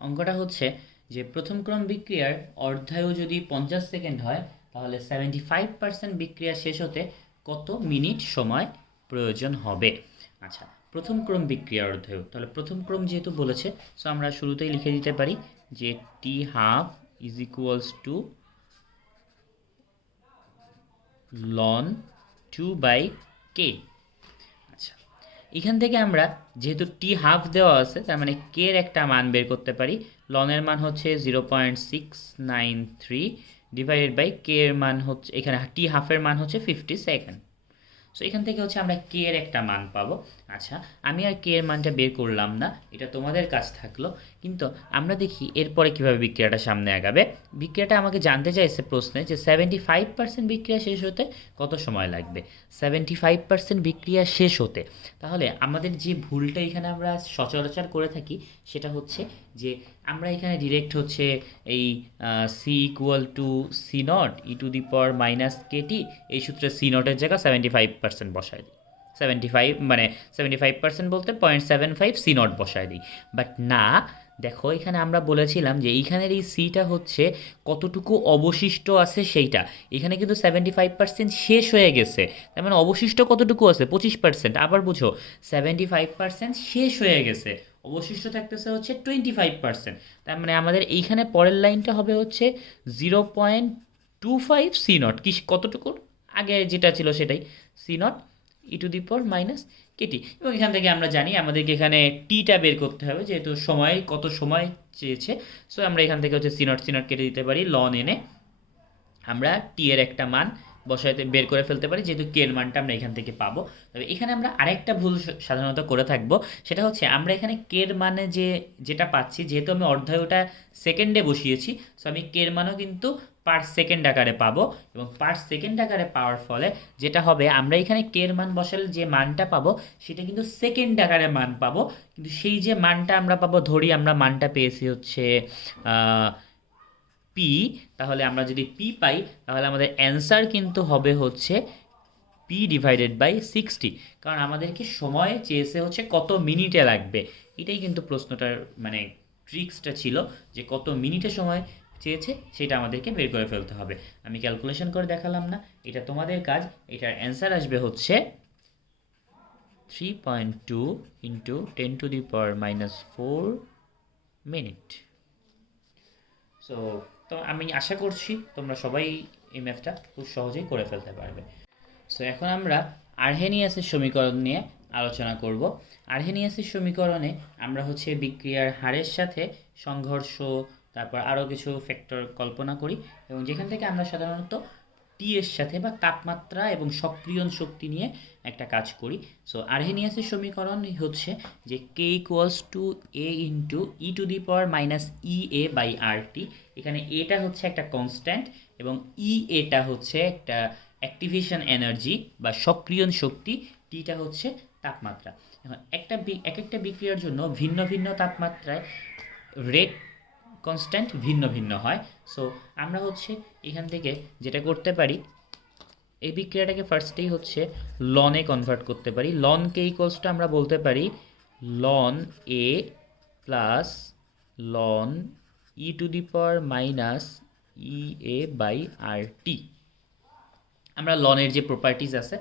অঙ্কটা হচ্ছে যে প্রথম ক্রম বিক্রিয়ার অর্ধায়ু যদি 50 সেকেন্ড হয় তাহলে 75% বিক্রিয়া শেষ হতে কত মিনিট সময় প্রয়োজন হবে। আচ্ছা, প্রথম ক্রম বিক্রিয়ার অর্ধায়ু, তাহলে প্রথম ক্রম যেহেতু বলেছে, সো আমরা শুরুতেই লিখে দিতে পারি যে t half is equals to ln 2/k। আচ্ছা, এখান থেকে আমরা যেহেতু টি হাফ দেওয়া আছে, তার মানে কে এর একটা মান বের করতে পারি। লনের মান হচ্ছে 0.693 ডিভাইডেড বাই কে এর মান হচ্ছে, এখানে টি হাফের মান হচ্ছে 50 সেকেন্ড। সো এখান থেকে হচ্ছে আমরা কে এর একটা মান পাবো। আচ্ছা, আমি আর কে এর মানটা বের করলাম না, এটা তোমাদের কাছ থাকলো। কিন্তু আমরা দেখি এরপরে কীভাবে বিক্রিয়াটা সামনে আগাবে। বিক্রিয়াটা আমাকে জানতে চাইছে প্রশ্নে যে 75% বিক্রিয়া শেষ হতে কত সময় লাগবে। 75% বিক্রিয়া শেষ হতে, তাহলে আমাদের যে ভুলটা এখানে আমরা সচরাচর করে থাকি সেটা হচ্ছে যে আমরা এখানে ডিরেক্ট হচ্ছে এই c equal to c not e to the power minus k t, এই সূত্রে সি নটের জায়গা 75% বসায় দিই। 75% বলতে 0.75 সি নট বসায় দিই। বাট না, দেখো এখানে আমরা বলেছিলাম যে এইখানের এই সিটা হচ্ছে কতটুকু অবশিষ্ট আছে সেইটা। এখানে কিন্তু 75% শেষ হয়ে গেছে, তার মানে অবশিষ্ট কতটুকু আছে 25%। আবার বুঝো 75% শেষ হয়ে গেছে, অবশিষ্ট থাকতেছে হচ্ছে 25%। তার মানে আমাদের এইখানে পরের লাইনটা হবে হচ্ছে 0.25 সি নট, কি কতটুকু আগে যেটা ছিল সেটাই, c not e to the power minus k t. এবং এখান থেকে আমরা জানি আমাদেরকে এখানে টিটা বের করতে হবে, যেহেতু সময় কত সময় চেয়েছে। সো আমরা এখান থেকে হচ্ছে সি নট কেটে দিতে পারি, লন এনে আমরা টি এর একটা মান বসাইতে বের করে ফেলতে পারি, যেহেতু কে এর মানটা আমরা এখান থেকে পাবো। তবে এখানে আমরা আরেকটা ভুল সাধারণত করে থাকবো, সেটা হচ্ছে আমরা এখানে কে এর মানে যেটা পাচ্ছি, যেহেতু আমি অর্ধায়ুটা সেকেন্ডে বসিয়েছি, সো আমি কে এর মানও কিন্তু পার সেকেন্ড আকারে পাবো। এবং পার সেকেন্ড আকারে পাওয়ার ফলে যেটা হবে, আমরা এখানে কে এর মান বসালে যে মানটা পাবো সেটা কিন্তু সেকেন্ড আকারে মান পাবো। কিন্তু সেই যে মানটা আমরা পাবো, ধরি আমরা মানটা পেয়েছি হচ্ছে পি, তাহলে আমরা যদি পি পাই তাহলে আমাদের অ্যান্সার কিন্তু হবে হচ্ছে পি ডিভাইডেড বাই 60, কারণ আমাদেরকে সময় চেয়েছে হচ্ছে কত মিনিটে লাগবে। এটাই কিন্তু প্রশ্নটার মানে ট্রিক্সটা ছিল, যে কত মিনিটে সময় চেয়েছে সেটা আমাদেরকে বের করে ফেলতে হবে। আমি ক্যালকুলেশন করে দেখালাম না, এটা তোমাদের কাজ। এটার অ্যান্সার আসবে হচ্ছে 3.2 ইন্টু 10⁻⁻4 মিনিট। সো তো আমি আশা করছি তোমরা সবাই এই ম্যাথটা খুব সহজেই করে ফেলতে পারবে। সো এখন আমরা আর্হেনিয়াসের সমীকরণ নিয়ে আলোচনা করব। আর্হেনিয়াসের সমীকরণে আমরা হচ্ছে বিক্রিয়ার হারের সাথে সংঘর্ষ, তারপর আরও কিছু ফ্যাক্টর কল্পনা করি, এবং যেখান থেকে আমরা সাধারণত টি এর সাথে বা তাপমাত্রা এবং সক্রিয়ণ শক্তি নিয়ে একটা কাজ করি। সো আর্হেনিয়াসের সমীকরণ হচ্ছে যে k equals to A into e to the power minus E A by R T. এখানে এটা হচ্ছে একটা কনস্ট্যান্ট এবং ই এটা হচ্ছে একটা অ্যাক্টিভেশন এনার্জি বা সক্রিয়ণ শক্তি, টিটা হচ্ছে তাপমাত্রা। এখন এক একটা বিক্রিয়ার জন্য ভিন্ন ভিন্ন তাপমাত্রায় রেট কনস্ট্যান্ট ভিন্ন ভিন্ন হয়। সো আমরা হচ্ছে এখান থেকে যেটা করতে পারি, এই বিক্রিয়াটাকে ফার্স্টেই হচ্ছে লনে কনভার্ট করতে পারি। লনকে ইকুয়ালস টু আমরা বলতে পারি ln A plus ln e to the power minus E A by R T. আমরা লনের যে প্রপার্টিজ আছে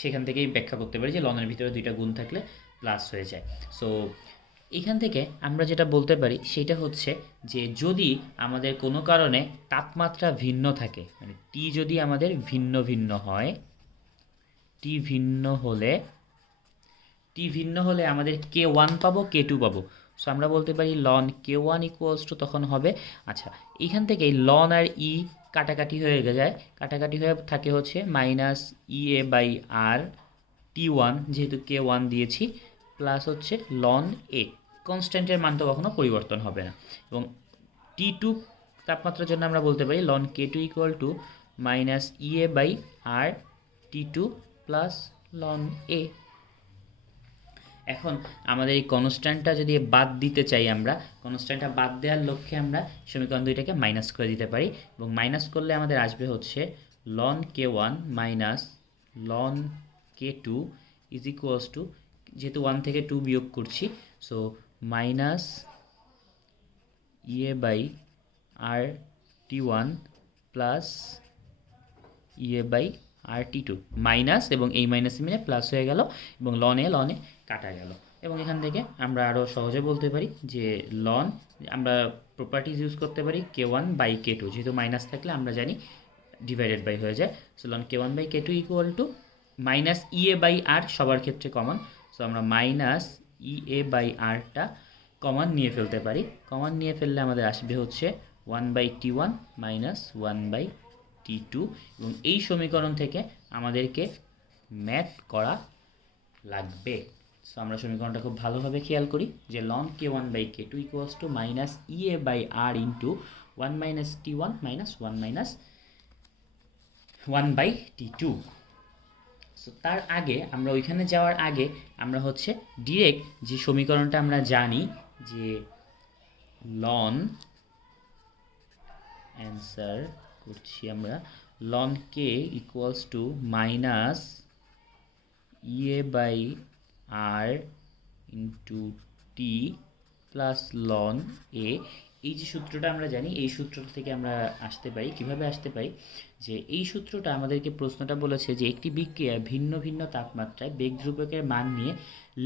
সেখান থেকেই ব্যাখ্যা করতে পারি যে লনের ভিতরে দুইটা গুণ থাকলে প্লাস হয়ে যায়। সো এখান থেকে আমরা যেটা বলতে পারি সেটা হচ্ছে যে যদি আমাদের কোনো কারণে তাপমাত্রা ভিন্ন থাকে, মানে টি যদি আমাদের ভিন্ন ভিন্ন হয়, টি ভিন্ন হলে আমাদের কে ওয়ান পাবো, কে টু পাবো। সো আমরা বলতে পারি loan K one equals to তখন হবে, আচ্ছা এখান থেকে লন আর ই কাটাকাটি হয়ে যায়, কাটাকাটি হয়ে থাকে হচ্ছে minus E A by R T one, যেহেতু কে ওয়ান দিয়েছি, প্লাস হচ্ছে লন এ। কনস্ট্যান্টের মান তো কখনো পরিবর্তন হবে না। এবং টি টু তাপমাত্রার জন্য আমরা বলতে পারি loan K two equal to minus E A by R T two plus ln A. এখন আমাদের এই কনস্ট্যান্টটা যদি বাদ দিতে চাই, আমরা কনস্ট্যান্টটা বাদ দেওয়ার লক্ষ্যে আমরা সমীকরণ দুইটাকে মাইনাস করে দিতে পারি, এবং মাইনাস করলে আমাদের আসবে হচ্ছে ln K one minus ln K two is equals to, যেহেতু 1 থেকে 2 বিয়োগ করছি, so minus EA by R T one plus E a by R T two, minus এবং এই মাইনাস মিলে প্লাস হয়ে গেল এবং লনে কাটা গেল। এবং এখান থেকে আমরা আরও সহজে বলতে পারি যে লন, আমরা প্রপার্টিজ ইউজ করতে পারি k one by K two, যেহেতু মাইনাস থাকলে আমরা জানি ডিভাইডেড বাই হয়ে যায়। So ln K one by K two equal to minus EA by R, সবার ক্ষেত্রে কমন, সো আমরা মাইনাস ইএ বাই আরটা কমন নিয়ে ফেলতে পারি। কমন নিয়ে ফেললে আমাদের আসবে হচ্ছে 1/T1 মাইনাস 1/T2, এবং এই সমীকরণ থেকে আমাদেরকে ম্যাথ করা লাগবে। সো আমরা সমীকরণটা খুব ভালোভাবে খেয়াল করি যে ln K one by K two equals to minus EA by R into 1 - T1 minus 1/T2। So তার আগে আমরা ওইখানে যাওয়ার আগে আমরা হচ্ছে ডিরেক্ট যে সমীকরণটা আমরা জানি যে লন, অ্যান্সার করছি আমরা, ln k equals to minus EA by R into T plus ln A, এই যে সূত্রটা আমরা জানি, এই সূত্রটা থেকে আমরা আসতে পারি। কিভাবে আসতে পারি? যে এই সূত্রটা আমাদেরকে প্রশ্নটা বলেছে যে একটি বিক্রিয়া ভিন্ন ভিন্ন তাপমাত্রায় বেগ ধ্রুবকের মান নিয়ে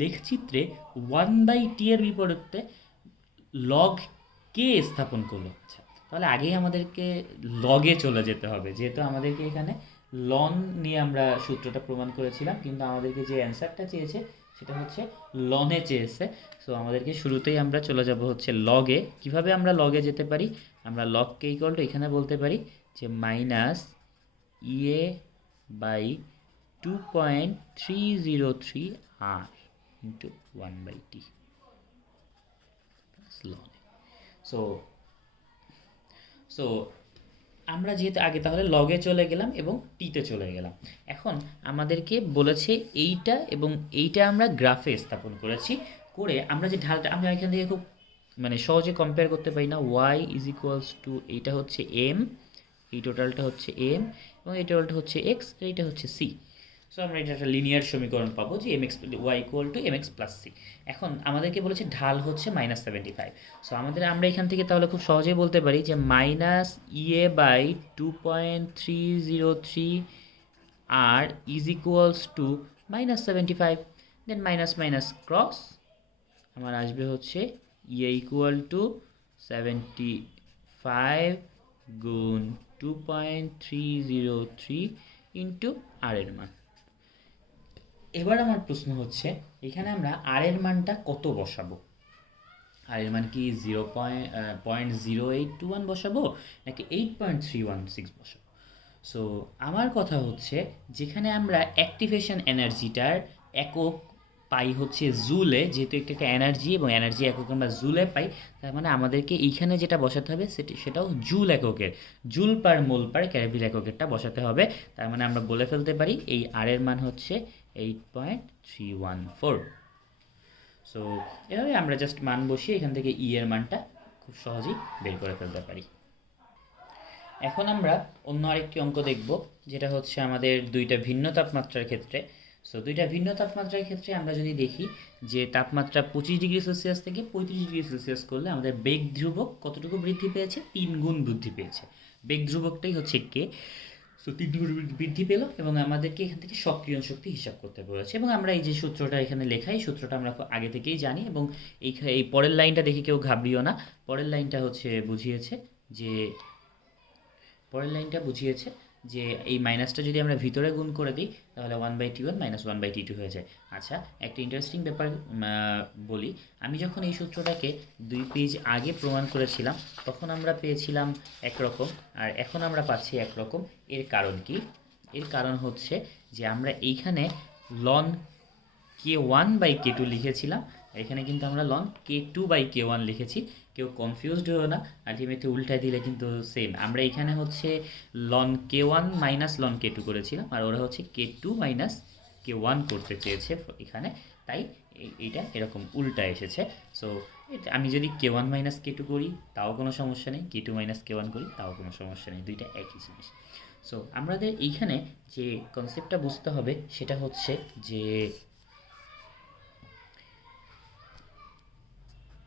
লেখচিত্রে 1/T এর বিপরীতে লগ কে স্থাপন করলো। আচ্ছা, তাহলে আগেই আমাদেরকে লগে চলে যেতে হবে, যেহেতু আমাদেরকে এখানে লন নিয়ে আমরা সূত্রটা প্রমাণ করেছিলাম, কিন্তু আমাদেরকে যে অ্যান্সারটা চেয়েছে সেটা হচ্ছে লনে চেয়েছে। সো আমাদেরকে শুরুতেই আমরা চলে যাব হচ্ছে লগে। কিভাবে আমরা লগে যেতে পারি? আমরা লগকে ইকুয়াল টু এখানে বলতে পারি যে minus EA by 2.303 R into 1/T লনে। সো সো আমরা যেহেতু আগে তাহলে লগে চলে গেলাম এবং টিতে চলে গেলাম। এখন আমাদেরকে বলেছে এইটা এবং এইটা আমরা গ্রাফে স্থাপন করেছি, করে আমরা যে ঢালটা, আমরা এখান থেকে খুব মানে সহজে কম্পেয়ার করতে পারি না। ওয়াই ইজ ইকুয়ালস টু, এইটা হচ্ছে এম, এই টোটালটা হচ্ছে এম, এবং এই টোটালটা হচ্ছে এক্স, এইটা হচ্ছে সি। সো আমরা এটা একটা লিনিয়ার সমীকরণ পাবো যে M X Y equal to M X plus C. এখন আমাদেরকে বলেছে ঢাল হচ্ছে -75। সো আমরা এখান থেকে তাহলে খুব সহজেই বলতে পারি যে minus EA by 2.303 R is equals to -75, then minus minus cross আমার আসবে হচ্ছে ইএ ইকুয়াল টু 75 গুণ 2.303 ইন্টু আর এর মান। এবার আমার প্রশ্ন হচ্ছে এখানে আমরা আর এর মানটা কত বসাবো? আর এর মান কি 0.0821 বসাবো নাকি 8.316 বসাবো? সো আমার কথা হচ্ছে যেখানে আমরা অ্যাক্টিভেশন এনার্জিটার একক পাই হচ্ছে জুলে, যেহেতু একটা এনার্জি এবং এনার্জি একক আমরা জুলে পাই, তার মানে আমাদেরকে এইখানে যেটা বসাতে হবে সেটাও জুল এককের, জুল পার মোল পার ক্যালভিন এককেরটা বসাতে হবে। তার মানে আমরা বলে ফেলতে পারি এই আর এর মান হচ্ছে 8.314। সো এভাবে আমরা জাস্ট মান বসিয়ে এখান থেকে ই এর মানটা খুব সহজেই বের করে ফেলতে পারি। এখন আমরা অন্য আরেকটি অঙ্ক দেখব, যেটা হচ্ছে আমাদের দুইটা ভিন্ন তাপমাত্রার ক্ষেত্রে। সো দুইটা ভিন্ন তাপমাত্রার ক্ষেত্রে আমরা যদি দেখি যে তাপমাত্রা 25 ডিগ্রি সেলসিয়াস থেকে 35 ডিগ্রি সেলসিয়াস করলে আমাদের বেগ ধ্রুবক কতটুকু বৃদ্ধি পেয়েছে? 3 গুণ বৃদ্ধি পেয়েছে। বেগ ধ্রুবকটাই হচ্ছে কে। সো 3 গুণ বৃদ্ধি পেল এবং আমাদেরকে এখান থেকে সক্রিয় শক্তি হিসাব করতে বলেছে, এবং আমরা এই যে সূত্রটা এখানে লেখা, এই সূত্রটা আমরা আগে থেকেই জানি, এবং এই পরের লাইনটা দেখে কেউ ঘাবড়িও না। পরের লাইনটা হচ্ছে বুঝিয়েছে যে এই মাইনাসটা যদি আমরা ভিতরে গুণ করে দিই তাহলে 1/T1 মাইনাস 1/T2 হয়ে যায়। আচ্ছা, একটা ইন্টারেস্টিং ব্যাপার বলি, আমি যখন এই সূত্রটাকে 2 পেজ আগে প্রমাণ করেছিলাম তখন আমরা পেয়েছিলাম একরকম, আর এখন আমরা পাচ্ছি একরকম। এর কারণ কি? এর কারণ হচ্ছে যে আমরা এইখানে লন K1/K2 লিখেছিলাম, এখানে কিন্তু আমরা লন K2/K1 লিখেছি। কেউ কনফিউজড হয়েও না, আলটিমেটলি উল্টায় দিলে কিন্তু সেম। আমরা এখানে হচ্ছে loan K1 minus loan K2 করেছিলাম, আর ওরা হচ্ছে K2 মাইনাস K1 করতে চেয়েছে এখানে, তাই এইটা এরকম উল্টা এসেছে। সো আমি যদি K1 মাইনাস K2 করি তাও কোনো সমস্যা নেই, K2 মাইনাস K1 করি তাও কোনো সমস্যা নেই, দুইটা একই জিনিস। সো আমাদের এইখানে যে কনসেপ্টটা বুঝতে হবে সেটা হচ্ছে যে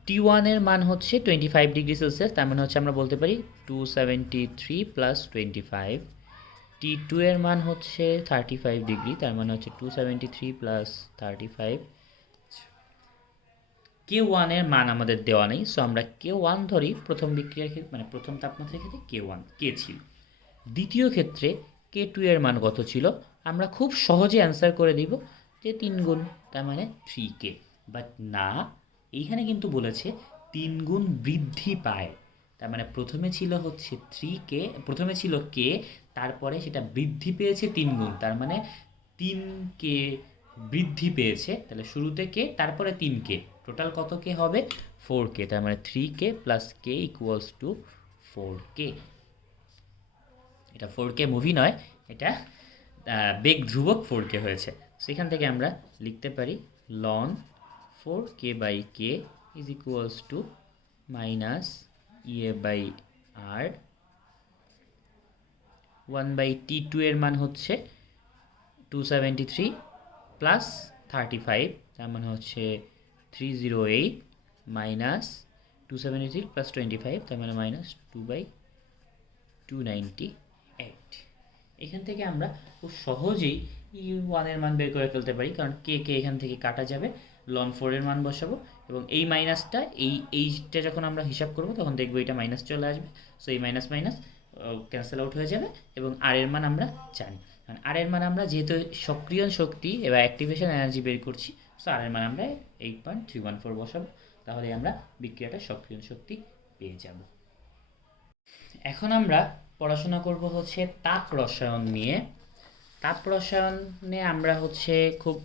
T1 এর মান হচ্ছে 25 ডিগ্রি সেলসিয়াস, তার মানে হচ্ছে আমরা বলতে পারি 273 প্লাস 25। T2 এর মান হচ্ছে 35 ডিগ্রি, তার মানে হচ্ছে 273 প্লাস 35। K1 এর মান আমাদের দেওয়া নেই, সো আমরা K1 ধরি প্রথম বিক্রিয়ার ক্ষেত্রে, মানে প্রথম তাপমাত্রার ক্ষেত্রে K1 কে ছিল। দ্বিতীয় ক্ষেত্রে K2 এর মান কত ছিল, আমরা খুব সহজে অ্যান্সার করে দিব যে 3 গুণ, তার মানে 3K। বাট না, এইখানে কিন্তু বলেছে 3 গুণ বৃদ্ধি পায়, তার মানে প্রথমে ছিল হচ্ছে 3K, প্রথমে ছিল K, তারপরে সেটা বৃদ্ধি পেয়েছে 3 গুণ, তার মানে 3K বৃদ্ধি পেয়েছে। তাহলে শুরুতে K, তারপরে 3K, টোটাল কত K হবে 4K, তার মানে 3K plus K equals to 4K। এটা 4K মুভি নয়, এটা বেগ ধ্রুবক 4K হয়েছে। সেখান থেকে আমরা লিখতে পারি ln 4K by K is equals to minus EA by R. 1 by T2 এর মান হচ্ছে 273 প্লাস 35, তার মানে হচ্ছে 308 মাইনাস 273 প্লাস 25, তার মানে মাইনাস 2 বাই 298। এখান থেকে আমরা খুব সহজেই E1 এর মান বের করে ফেলতে পারি, কারণ কে এখান থেকে কাটা যাবে, লন 4 এর মান বসাবো এবং এই মাইনাসটা এইটা যখন আমরা হিসাব করব তখন দেখবো এটা মাইনাস চলে আসবে। সো এই মাইনাস মাইনাস ক্যান্সেল আউট হয়ে যাবে এবং আর এর মান আমরা জানি, কারণ আর এর মান আমরা যেহেতু সক্রিয় শক্তি এবার অ্যাক্টিভেশন এনার্জি বের করছি, সো আর এর মান আমরা 8.314 বসাবো, তাহলে আমরা বিক্রিয়াটা সক্রিয় শক্তি পেয়ে যাব। এখন আমরা পড়াশোনা করব হচ্ছে তাপ রসায়ন নিয়ে। তাপ রসায়নে আমরা হচ্ছে খুব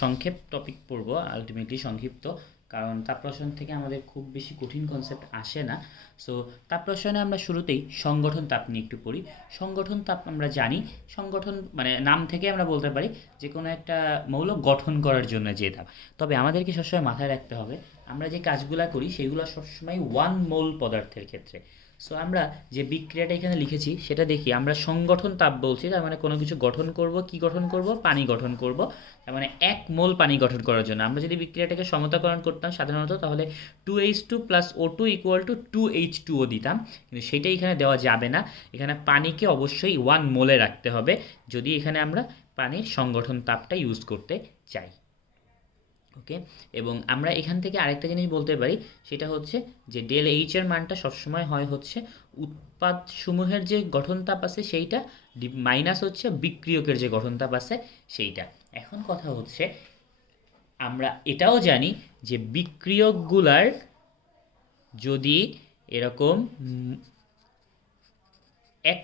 সংক্ষেপ টপিক পড়ব, আলটিমেটলি সংক্ষিপ্ত, কারণ তাপ রসায়ন থেকে আমাদের খুব বেশি কঠিন কনসেপ্ট আসে না। সো তাপ রসায়নে আমরা শুরুতেই সংগঠন তাপ নিয়ে একটু পড়ি। সংগঠন তাপ আমরা জানি, সংগঠন মানে নাম থেকে আমরা বলতে পারি যে কোনো একটা মৌল গঠন করার জন্য যে তাপ। তবে আমাদেরকে সবসময় মাথায় রাখতে হবে আমরা যে কাজগুলো করি সেগুলো সবসময় 1 মোল পদার্থের ক্ষেত্রে। সো আমরা যে বিক্রিয়াটা এখানে লিখেছি সেটা দেখি, আমরা সংগঠন তাপ বলছি, তার মানে কোনো কিছু গঠন করব, কি গঠন করব, পানি গঠন করব, তার মানে 1 মোল পানি গঠন করার জন্য। আমরা যদি বিক্রিয়াটাকে সমতাকরণ করতাম সাধারণত, তাহলে 2H2 plus O2 equal to 2H2O দিতাম, কিন্তু সেটাই এখানে দেওয়া যাবে না। এখানে পানিকে অবশ্যই 1 মোলে রাখতে হবে যদি এখানে আমরা পানির সংগঠন তাপটা ইউজ করতে চাই। ওকে, এবং আমরা এখান থেকে আরেকটা জিনিস বলতে পারি, সেটা হচ্ছে যে ডেল এইচ এর মানটা সবসময় হয় হচ্ছে উৎপাদ সমূহের যে গঠন তাপ আছে সেইটা মাইনাস হচ্ছে বিক্রিয়কের যে গঠন তাপ আছে সেইটা। এখন কথা হচ্ছে আমরা এটাও জানি যে বিক্রিয়কগুলার যদি এরকম এক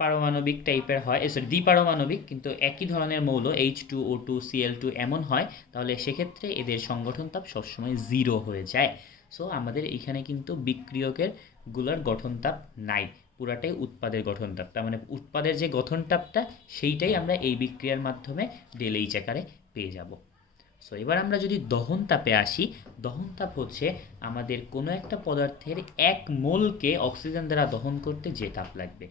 পারমাণবিক টাইপের হয়, সরি দ্বিপারমাণবিক কিন্তু একই ধরনের মৌল H2O2 Cl2 এমন হয়, তাহলে সেক্ষেত্রে এদের সংগঠন তাপ সবসময় 0 হয়ে যায়। সো আমাদের এখানে কিন্তু বিক্রিয়কের গুলার গঠন তাপ নাই, পুরাটাই উৎপাদের গঠন তাপ, তার মানে উৎপাদের যে গঠন তাপটা সেইটাই আমরা এই বিক্রিয়ার মাধ্যমে ডেল এইচ আকারে পেয়ে যাব। সো এবার আমরা যদি দহন তাপে আসি, দহন তাপ হচ্ছে আমাদের কোনো একটা পদার্থের 1 মোলকে অক্সিজেন দ্বারা দহন করতে যে তাপ লাগবে,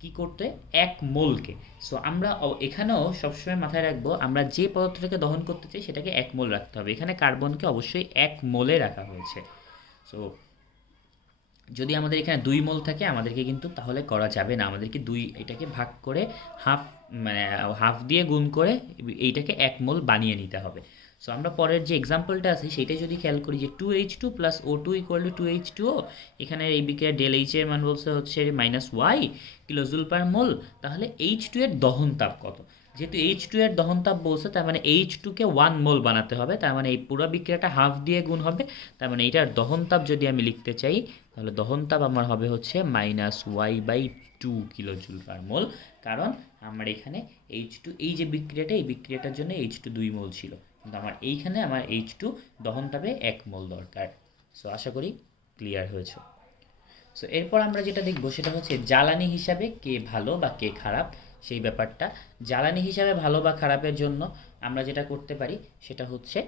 কি করতে 1 মোলকে। সো আমরা এখানেও সবসময় মাথায় রাখবো আমরা যে পদার্থটাকে দহন করতে চাই সেটাকে 1 মোল রাখতে হবে, এখানে কার্বনকে অবশ্যই 1 মোলে রাখা হয়েছে। সো যদি আমাদের এখানে 2 মোল থাকে আমাদেরকে কিন্তু তাহলে করা যাবে না, আমাদেরকে এটাকে ভাগ করে হাফ, মানে হাফ দিয়ে গুণ করে এইটাকে 1 মোল বানিয়ে নিতে হবে। সো আমরা পরের যে এক্সাম্পলটা আছে সেইটাই যদি খেয়াল করি যে 2H2 plus O2 equal to 2H2O, এখানে এই বিক্রিয়া ডেল এইচ এর মান বলছে হচ্ছে -y কিলোজুল পার মোল, তাহলে H2 এর দহন তাপ কত? যেহেতু H2 এর দহন তাপ বলছে তার মানে H2 কে 1 মোল বানাতে হবে, তার মানে এই পুরো বিক্রিয়াটা হাফ দিয়ে গুণ হবে, তার মানে এটার দহন তাপ যদি আমি লিখতে চাই তাহলে দহন তাপ আমার হবে হচ্ছে -y/2 কিলোজুল পার মোল, কারণ আমার এখানে H2 এই যে বিক্রিয়াটা এই বিক্রিয়াটার জন্য H2 2 মোল ছিল, কিন্তু আমার এইখানে আমার H2 দহন তাপে 1 মোল দরকার। সো আশা করি ক্লিয়ার হয়েছে। সো এরপর আমরা যেটা দেখব সেটা হচ্ছে জ্বালানি হিসাবে কে ভালো বা কে খারাপ সেই ব্যাপারটা। জ্বালানি হিসাবে ভালো বা খারাপের জন্য আমরা যেটা করতে পারি সেটা হচ্ছে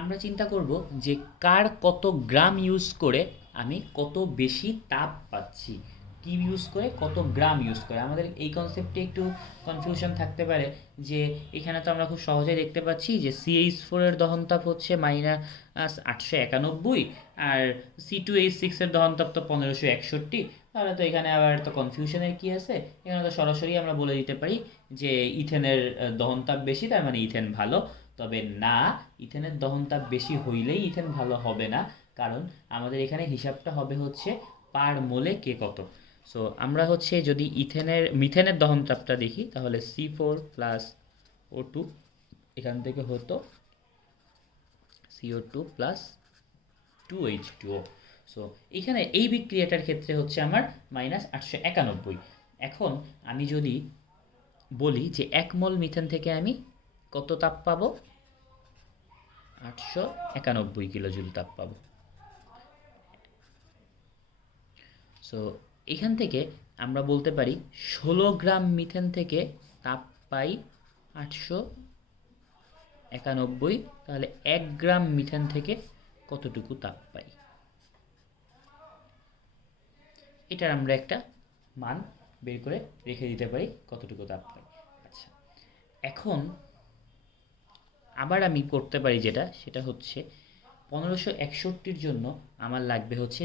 আমরা চিন্তা করব যে কার কত গ্রাম ইউজ করে আমি কত বেশি তাপ পাচ্ছি, কি ইউজ করে, কত গ্রাম ইউজ করে। আমাদের এই কনসেপ্টে একটু কনফিউশন থাকতে পারে যে এখানে তো আমরা খুব সহজেই দেখতে পাচ্ছি যে CH4 এর দহন তাপ হচ্ছে -891, আর C2H6 এর দহন তাপ তো 1561। তাহলে তো এখানে আবার তো কনফিউশনের কি আছে, এখানে তো সরাসরি আমরা বলে দিতে পারি যে ইথেনের দহন তাপ বেশি, তার মানে ইথেন ভালো। তবে না, ইথেনের দহন তাপ বেশি হইলেই ইথেন ভালো হবে না, কারণ আমাদের এখানে হিসাবটা হবে হচ্ছে পার মোলে কে কত। সো আমরা হচ্ছে যদি মিথেনের দহন তাপটা দেখি, তাহলে C4+O2 এখান থেকে হতো CO2+2H2O। সো এখানে এই বিক্রিয়াটার ক্ষেত্রে হচ্ছে আমার -891। এখন আমি যদি বলি যে 1 মোল মিথেন থেকে আমি কত তাপ পাবো, 891 কিলোজুল তাপ পাবো। সো এখান থেকে আমরা বলতে পারি 16 গ্রাম মিথেন থেকে তাপ পাই 891, তাহলে 1 গ্রাম মিথেন থেকে কতটুকু তাপ পাই, এটার আমরা একটা মান বের করে রেখে দিতে পারি কতটুকু তাপ পাই। আচ্ছা, এখন আবার আমি করতে পারি সেটা হচ্ছে 1561 জন্য আমার লাগবে হচ্ছে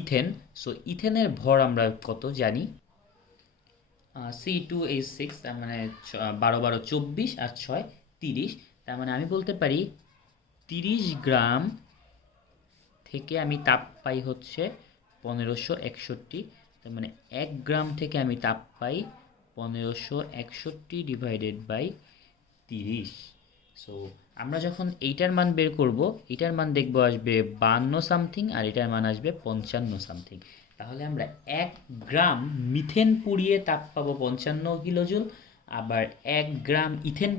ইথেন। সো ইথেনের ভর আমরা কত জানি, C2H6, তার মানে 12 12 24 আর 6 30। তার মানে আমি বলতে পারি 30 গ্রাম থেকে আমি তাপ পাই হচ্ছে 1561। তার মানে 1 গ্রাম থেকে আমি তাপ পাই 1561 ডিভাইডেড বাই 30। সো আমরা যখন এইটার মান বের করব, এটার মান দেখব আসবে 52 সামথিং, আর এটার মান আসবে 55 সামথিং। তাহলে আমরা 1 গ্রাম মিথেন পুড়িয়ে তাপ পাবো 55 কিলোজুল, আবার 1 গ্রাম ইথেন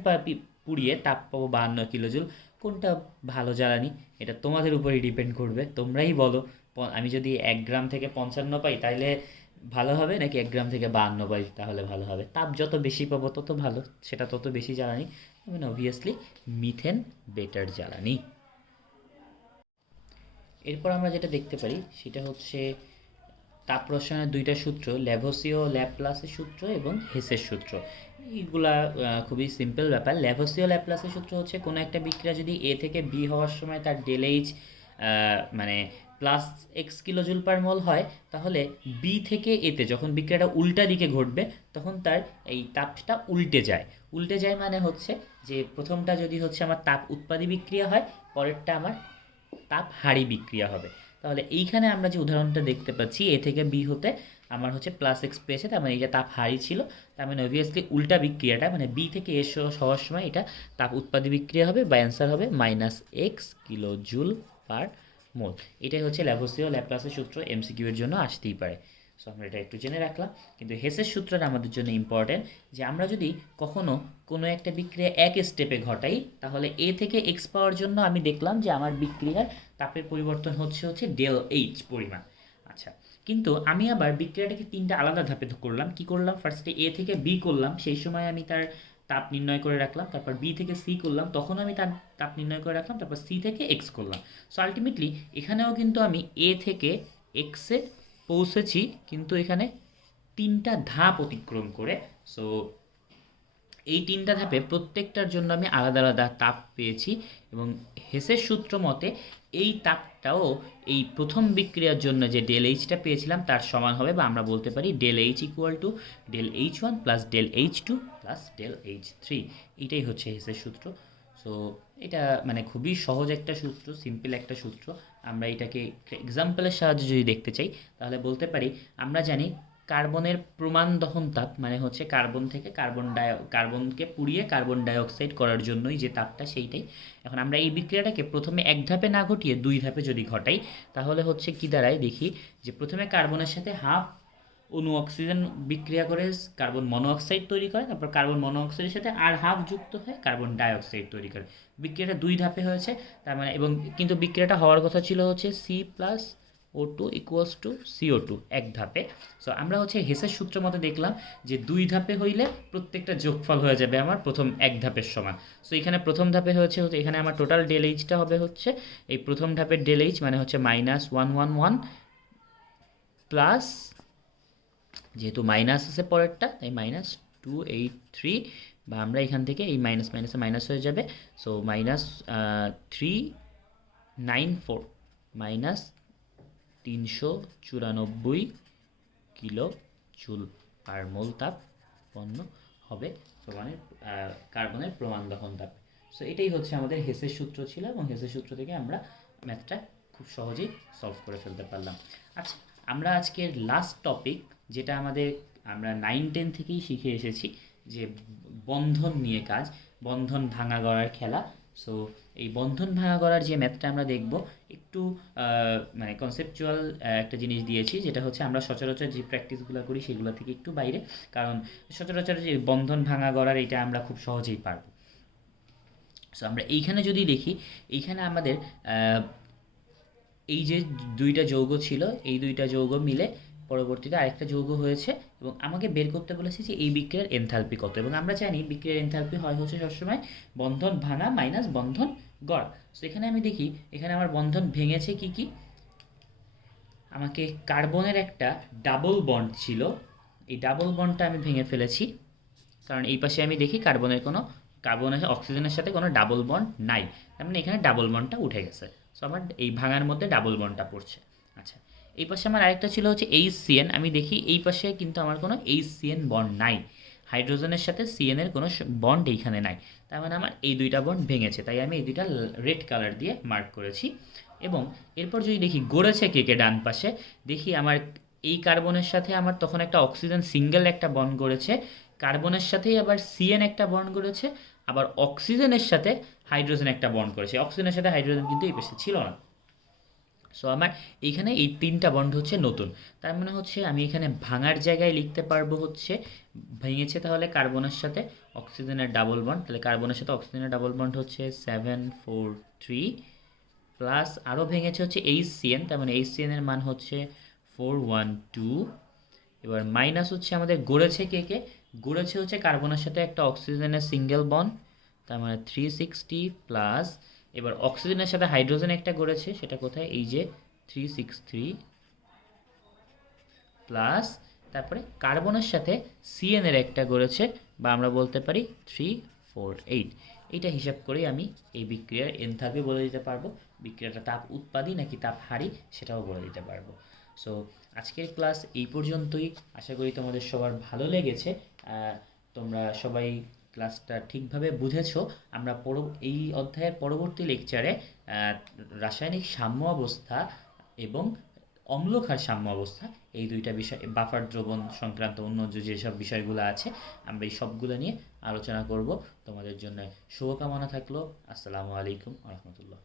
পুড়িয়ে তাপ পাবো 52 কিলোজুল। কোনটা ভালো জ্বালানি, এটা তোমাদের উপরেই ডিপেন্ড করবে, তোমরাই বলো। আমি যদি 1 গ্রাম থেকে 55 পাই তাহলে ভালো হবে, নাকি 1 গ্রাম থেকে 52 পাই তাহলে ভালো হবে? তাপ যত বেশি পাবো তত ভালো, সেটা তত বেশি জ্বালানি, মানে অবভিয়াসলি মিথেন বেটার জ্বালানি। এরপর আমরা যেটা দেখতে পারি সেটা হচ্ছে তাপ রসায়নের দুইটা সূত্র, ল্যাভোসিও ল্যাপ্লাসের সূত্র এবং হেসের সূত্র। এইগুলা খুবই সিম্পল ব্যাপার। ল্যাভোসিও ল্যাপ্লাসের সূত্র হচ্ছে কোনো একটা বিক্রিয়া যদি এ থেকে বি হওয়ার সময় তার ΔH মানে +x কিলোজুল পার মোল হয়, তাহলে বি থেকে এতে যখন বিক্রিয়াটা উল্টা দিকে ঘটবে তখন তার এই তাপটা উল্টে যায় মানে হচ্ছে যে প্রথমটা যদি হচ্ছে আমার তাপ উৎপাদী বিক্রিয়া হয়, পরেরটা আমার তাপ হারি বিক্রিয়া হবে। তাহলে এইখানে আমরা যে উদাহরণটা দেখতে পাচ্ছি, এ থেকে বি হতে আমার হচ্ছে +x পেয়েছে, তার মানে এটা তাপ হারি ছিল। তার মানে অবভিয়াসলি উল্টা বিক্রিয়াটা, মানে বি থেকে এ হওয়ার সময় এটা তাপ উৎপাদী বিক্রিয়া হবে, বা অ্যান্সার হবে -x কিলোজুল পার মোল। এটাই হচ্ছে ল্যাভোসিও ল্যাপ্লাসের সূত্র, MCQ এর জন্য আসতেই পারে। সো আমরা এটা একটু জেনে রাখলাম। কিন্তু হেসের সূত্রটা আমাদের জন্য ইম্পর্টেন্ট, যে আমরা যদি কখনো কোনো একটা বিক্রিয়া এক স্টেপে ঘটাই, তাহলে এ থেকে এক্স পাওয়ার জন্য আমি দেখলাম যে আমার বিক্রিয়ার তাপের পরিবর্তন হচ্ছে ΔH পরিমাণ। আচ্ছা, কিন্তু আমি আবার বিক্রিয়াটাকে 3টা আলাদা ধাপে করলাম। কি করলাম, ফার্স্টে এ থেকে বি করলাম, সেই সময় আমি তার তাপ নির্ণয় করে রাখলাম। তারপর বি থেকে সি করলাম, তখন আমি তার তাপ নির্ণয় করে রাখলাম। তারপর সি থেকে এক্স করলাম। সো আলটিমেটলি এখানেও কিন্তু আমি এ থেকে এক্সে পৌঁছেছি, কিন্তু এখানে 3টা ধাপ অতিক্রম করে। সো এই 3টা ধাপে প্রত্যেকটার জন্য আমি আলাদা আলাদা তাপ পেয়েছি, এবং হেসের সূত্র মতে এই তাপটাও এই প্রথম বিক্রিয়ার জন্য যে ΔHটা পেয়েছিলাম তার সমান হবে, বা আমরা বলতে পারি ΔH = ΔH1 + ΔH2 + ΔH3। এটাই হচ্ছে হেসের সূত্র। সো এটা মানে খুবই সহজ একটা সূত্র, সিম্পল একটা সূত্র। আমরা এটাকে এক্সাম্পলের সাহায্যে যদি দেখতে চাই, তাহলে বলতে পারি আমরা জানি কার্বনের প্রমাণ দহন তাপ মানে হচ্ছে কার্বন থেকে কার্বনকে পুড়িয়ে কার্বন ডাইঅক্সাইড করার জন্যই যে তাপটা, সেইটাই। এখন আমরা এই বিক্রিয়াটাকে প্রথমে এক ধাপে না ঘটিয়ে 2 ধাপে যদি ঘটাই, তাহলে হচ্ছে কি দাঁড়ায় দেখি, যে প্রথমে কার্বনের সাথে হাফ অণু অক্সিজেন বিক্রিয়া করে কার্বন মনোঅক্সাইড তৈরি করে, তারপর কার্বন মনোঅক্সাইডের সাথে আর হাফ যুক্ত হয়ে কার্বন ডাইঅক্সাইড তৈরি করে। বিক্রিয়াটা 2 ধাপে হয়েছে, তার মানে, এবং কিন্তু বিক্রিয়াটা হওয়ার কথা ছিল হচ্ছে C+ O2 equals to CO2 এক ধাপে। সো আমরা হচ্ছে হেসের সূত্র মতে দেখলাম যে 2 ধাপে হইলে প্রত্যেকটা যোগফল হয়ে যাবে আমার প্রথম এক ধাপের সমান। সো এখানে প্রথম ধাপে হচ্ছে এখানে আমার টোটাল ডেল এইচটা হবে হচ্ছে এই প্রথম ধাপের ডেল এইচ মানে হচ্ছে -111 প্লাস, যেহেতু মাইনাস আছে পরেরটা তাই -283, বা আমরা এখান থেকে এই মাইনাস মাইনাসে মাইনাস হয়ে যাবে। সো -394 -394 কিলো জুল পার মোল তাপ উৎপন্ন হবে প্রমাণের কার্বনের প্রমাণ দহন তাপ। সো এটাই হচ্ছে আমাদের হেসের সূত্র ছিল, এবং হেসের সূত্র থেকে আমরা ম্যাথটা খুব সহজেই সলভ করে ফেলতে পারলাম। আচ্ছা, আমরা আজকের লাস্ট টপিক, যেটা আমরা 9-10 থেকেই শিখে এসেছি, যে বন্ধন নিয়ে কাজ, বন্ধন ভাঙা গড়ার খেলা। সো এই বন্ধন ভাঙা গড়ার যে ম্যাথটা আমরা দেখব, একটু মানে কনসেপচুয়াল একটা জিনিস দিয়েছি, যেটা হচ্ছে আমরা সচরাচর যে প্র্যাকটিসগুলো করি সেগুলো থেকে একটু বাইরে, কারণ সচরাচর যে বন্ধন ভাঙা গড়ার এটা আমরা খুব সহজেই পারব। সো আমরা এইখানে যদি দেখি, এইখানে আমাদের এই যে দুইটা যৌগ ছিল, এই দুইটা যৌগ মিলে পরবর্তীতে আরেকটা যৌগ হয়েছে, এবং আমাকে বের করতে বলেছে যে এই বিক্রিয়ার এনথালপি কত, এবং আমরা জানি বিক্রিয়ার এনথালপি হয় হচ্ছে সবসময় বন্ধন ভাঙা মাইনাস বন্ধন গড়। সো এখানে আমি দেখি, এখানে আমার বন্ধন ভেঙেছে কি কি, আমাকে কার্বনের একটা ডাবল বন্ড ছিল, এই ডাবল বন্ডটা আমি ভেঙে ফেলেছি, কারণ এই পাশে আমি দেখি কার্বনের অক্সিজেনের সাথে কোনো ডাবল বন্ড নাই, তার মানে এখানে ডাবল বন্ডটা উঠে গেছে। সো আমার এই ভাঙার মধ্যে ডাবল বন্ডটা পড়ছে। আচ্ছা, এই পাশে আমার আরেকটা ছিল হচ্ছে HCN, আমি দেখি এই পাশে কিন্তু আমার কোনো HCN বন্ড নাই, হাইড্রোজেনের সাথে সিএনের কোনো বন্ড এইখানে নাই, তার মানে আমার এই দুইটা বন্ড ভেঙেছে, তাই আমি এই দুইটা রেড কালার দিয়ে মার্ক করেছি। এবং এরপর যদি দেখি গড়েছে কে কে ডান পাশে, দেখি আমার এই কার্বনের সাথে আমার তখন একটা অক্সিজেন সিঙ্গেল একটা বন্ড গড়েছে, কার্বনের সাথেই আবার সিএন একটা বন্ড করেছে, আবার অক্সিজেনের সাথে হাইড্রোজেন একটা বন্ড করেছে, অক্সিজেনের সাথে হাইড্রোজেন কিন্তু এই পাশে ছিল না। সো আমার এইখানে এই তিনটা বন্ড হচ্ছে নতুন, তার মানে হচ্ছে আমি এখানে ভাঙার জায়গায় লিখতে পারবো হচ্ছে ভেঙেছে তাহলে কার্বনের সাথে অক্সিজেনের ডাবল বন্ড, তাহলে কার্বনের সাথে অক্সিজেনের ডাবল বন্ড হচ্ছে 743, প্লাস আরও ভেঙেছে হচ্ছে HCN, তার মানে HCN এর মান হচ্ছে 412, এবার মাইনাস হচ্ছে আমাদের গড়েছে কে কে, গড়েছে হচ্ছে কার্বনের সাথে একটা অক্সিজেনের সিঙ্গেল বন্ড, তার মানে 360, প্লাস এবার অক্সিজেনের সাথে হাইড্রোজেন একটা গড়েছে, সেটা কোথায়, এই যে 363, প্লাস তারপরে কার্বনের সাথে সিএন এর একটা গড়েছে, বা আমরা বলতে পারি 348। এইটা হিসাব করেই আমি এই বিক্রিয়ার এনথালপি বলে দিতে পারবো, বিক্রিয়াটা তাপ উৎপাদী নাকি তাপ হারি সেটাও বলে দিতে পারবো। সো আজকের ক্লাস এই পর্যন্তই, আশা করি তোমাদের সবার ভালো লেগেছে, তোমরা সবাই ক্লাসটা ঠিকভাবে বুঝেছো। আমরা এই অধ্যায়ের পরবর্তী লেকচারে রাসায়নিক সাম্য অবস্থা এবং অম্লক্ষার সাম্য অবস্থা, এই দুইটা বিষয়, বাফার দ্রবণ সংক্রান্ত অন্য যেসব বিষয়গুলো আছে, আমরা এই সবগুলো নিয়ে আলোচনা করব। তোমাদের জন্য শুভকামনা থাকলো। আসসালামু আলাইকুম ওয়া রাহমাতুল্লাহ।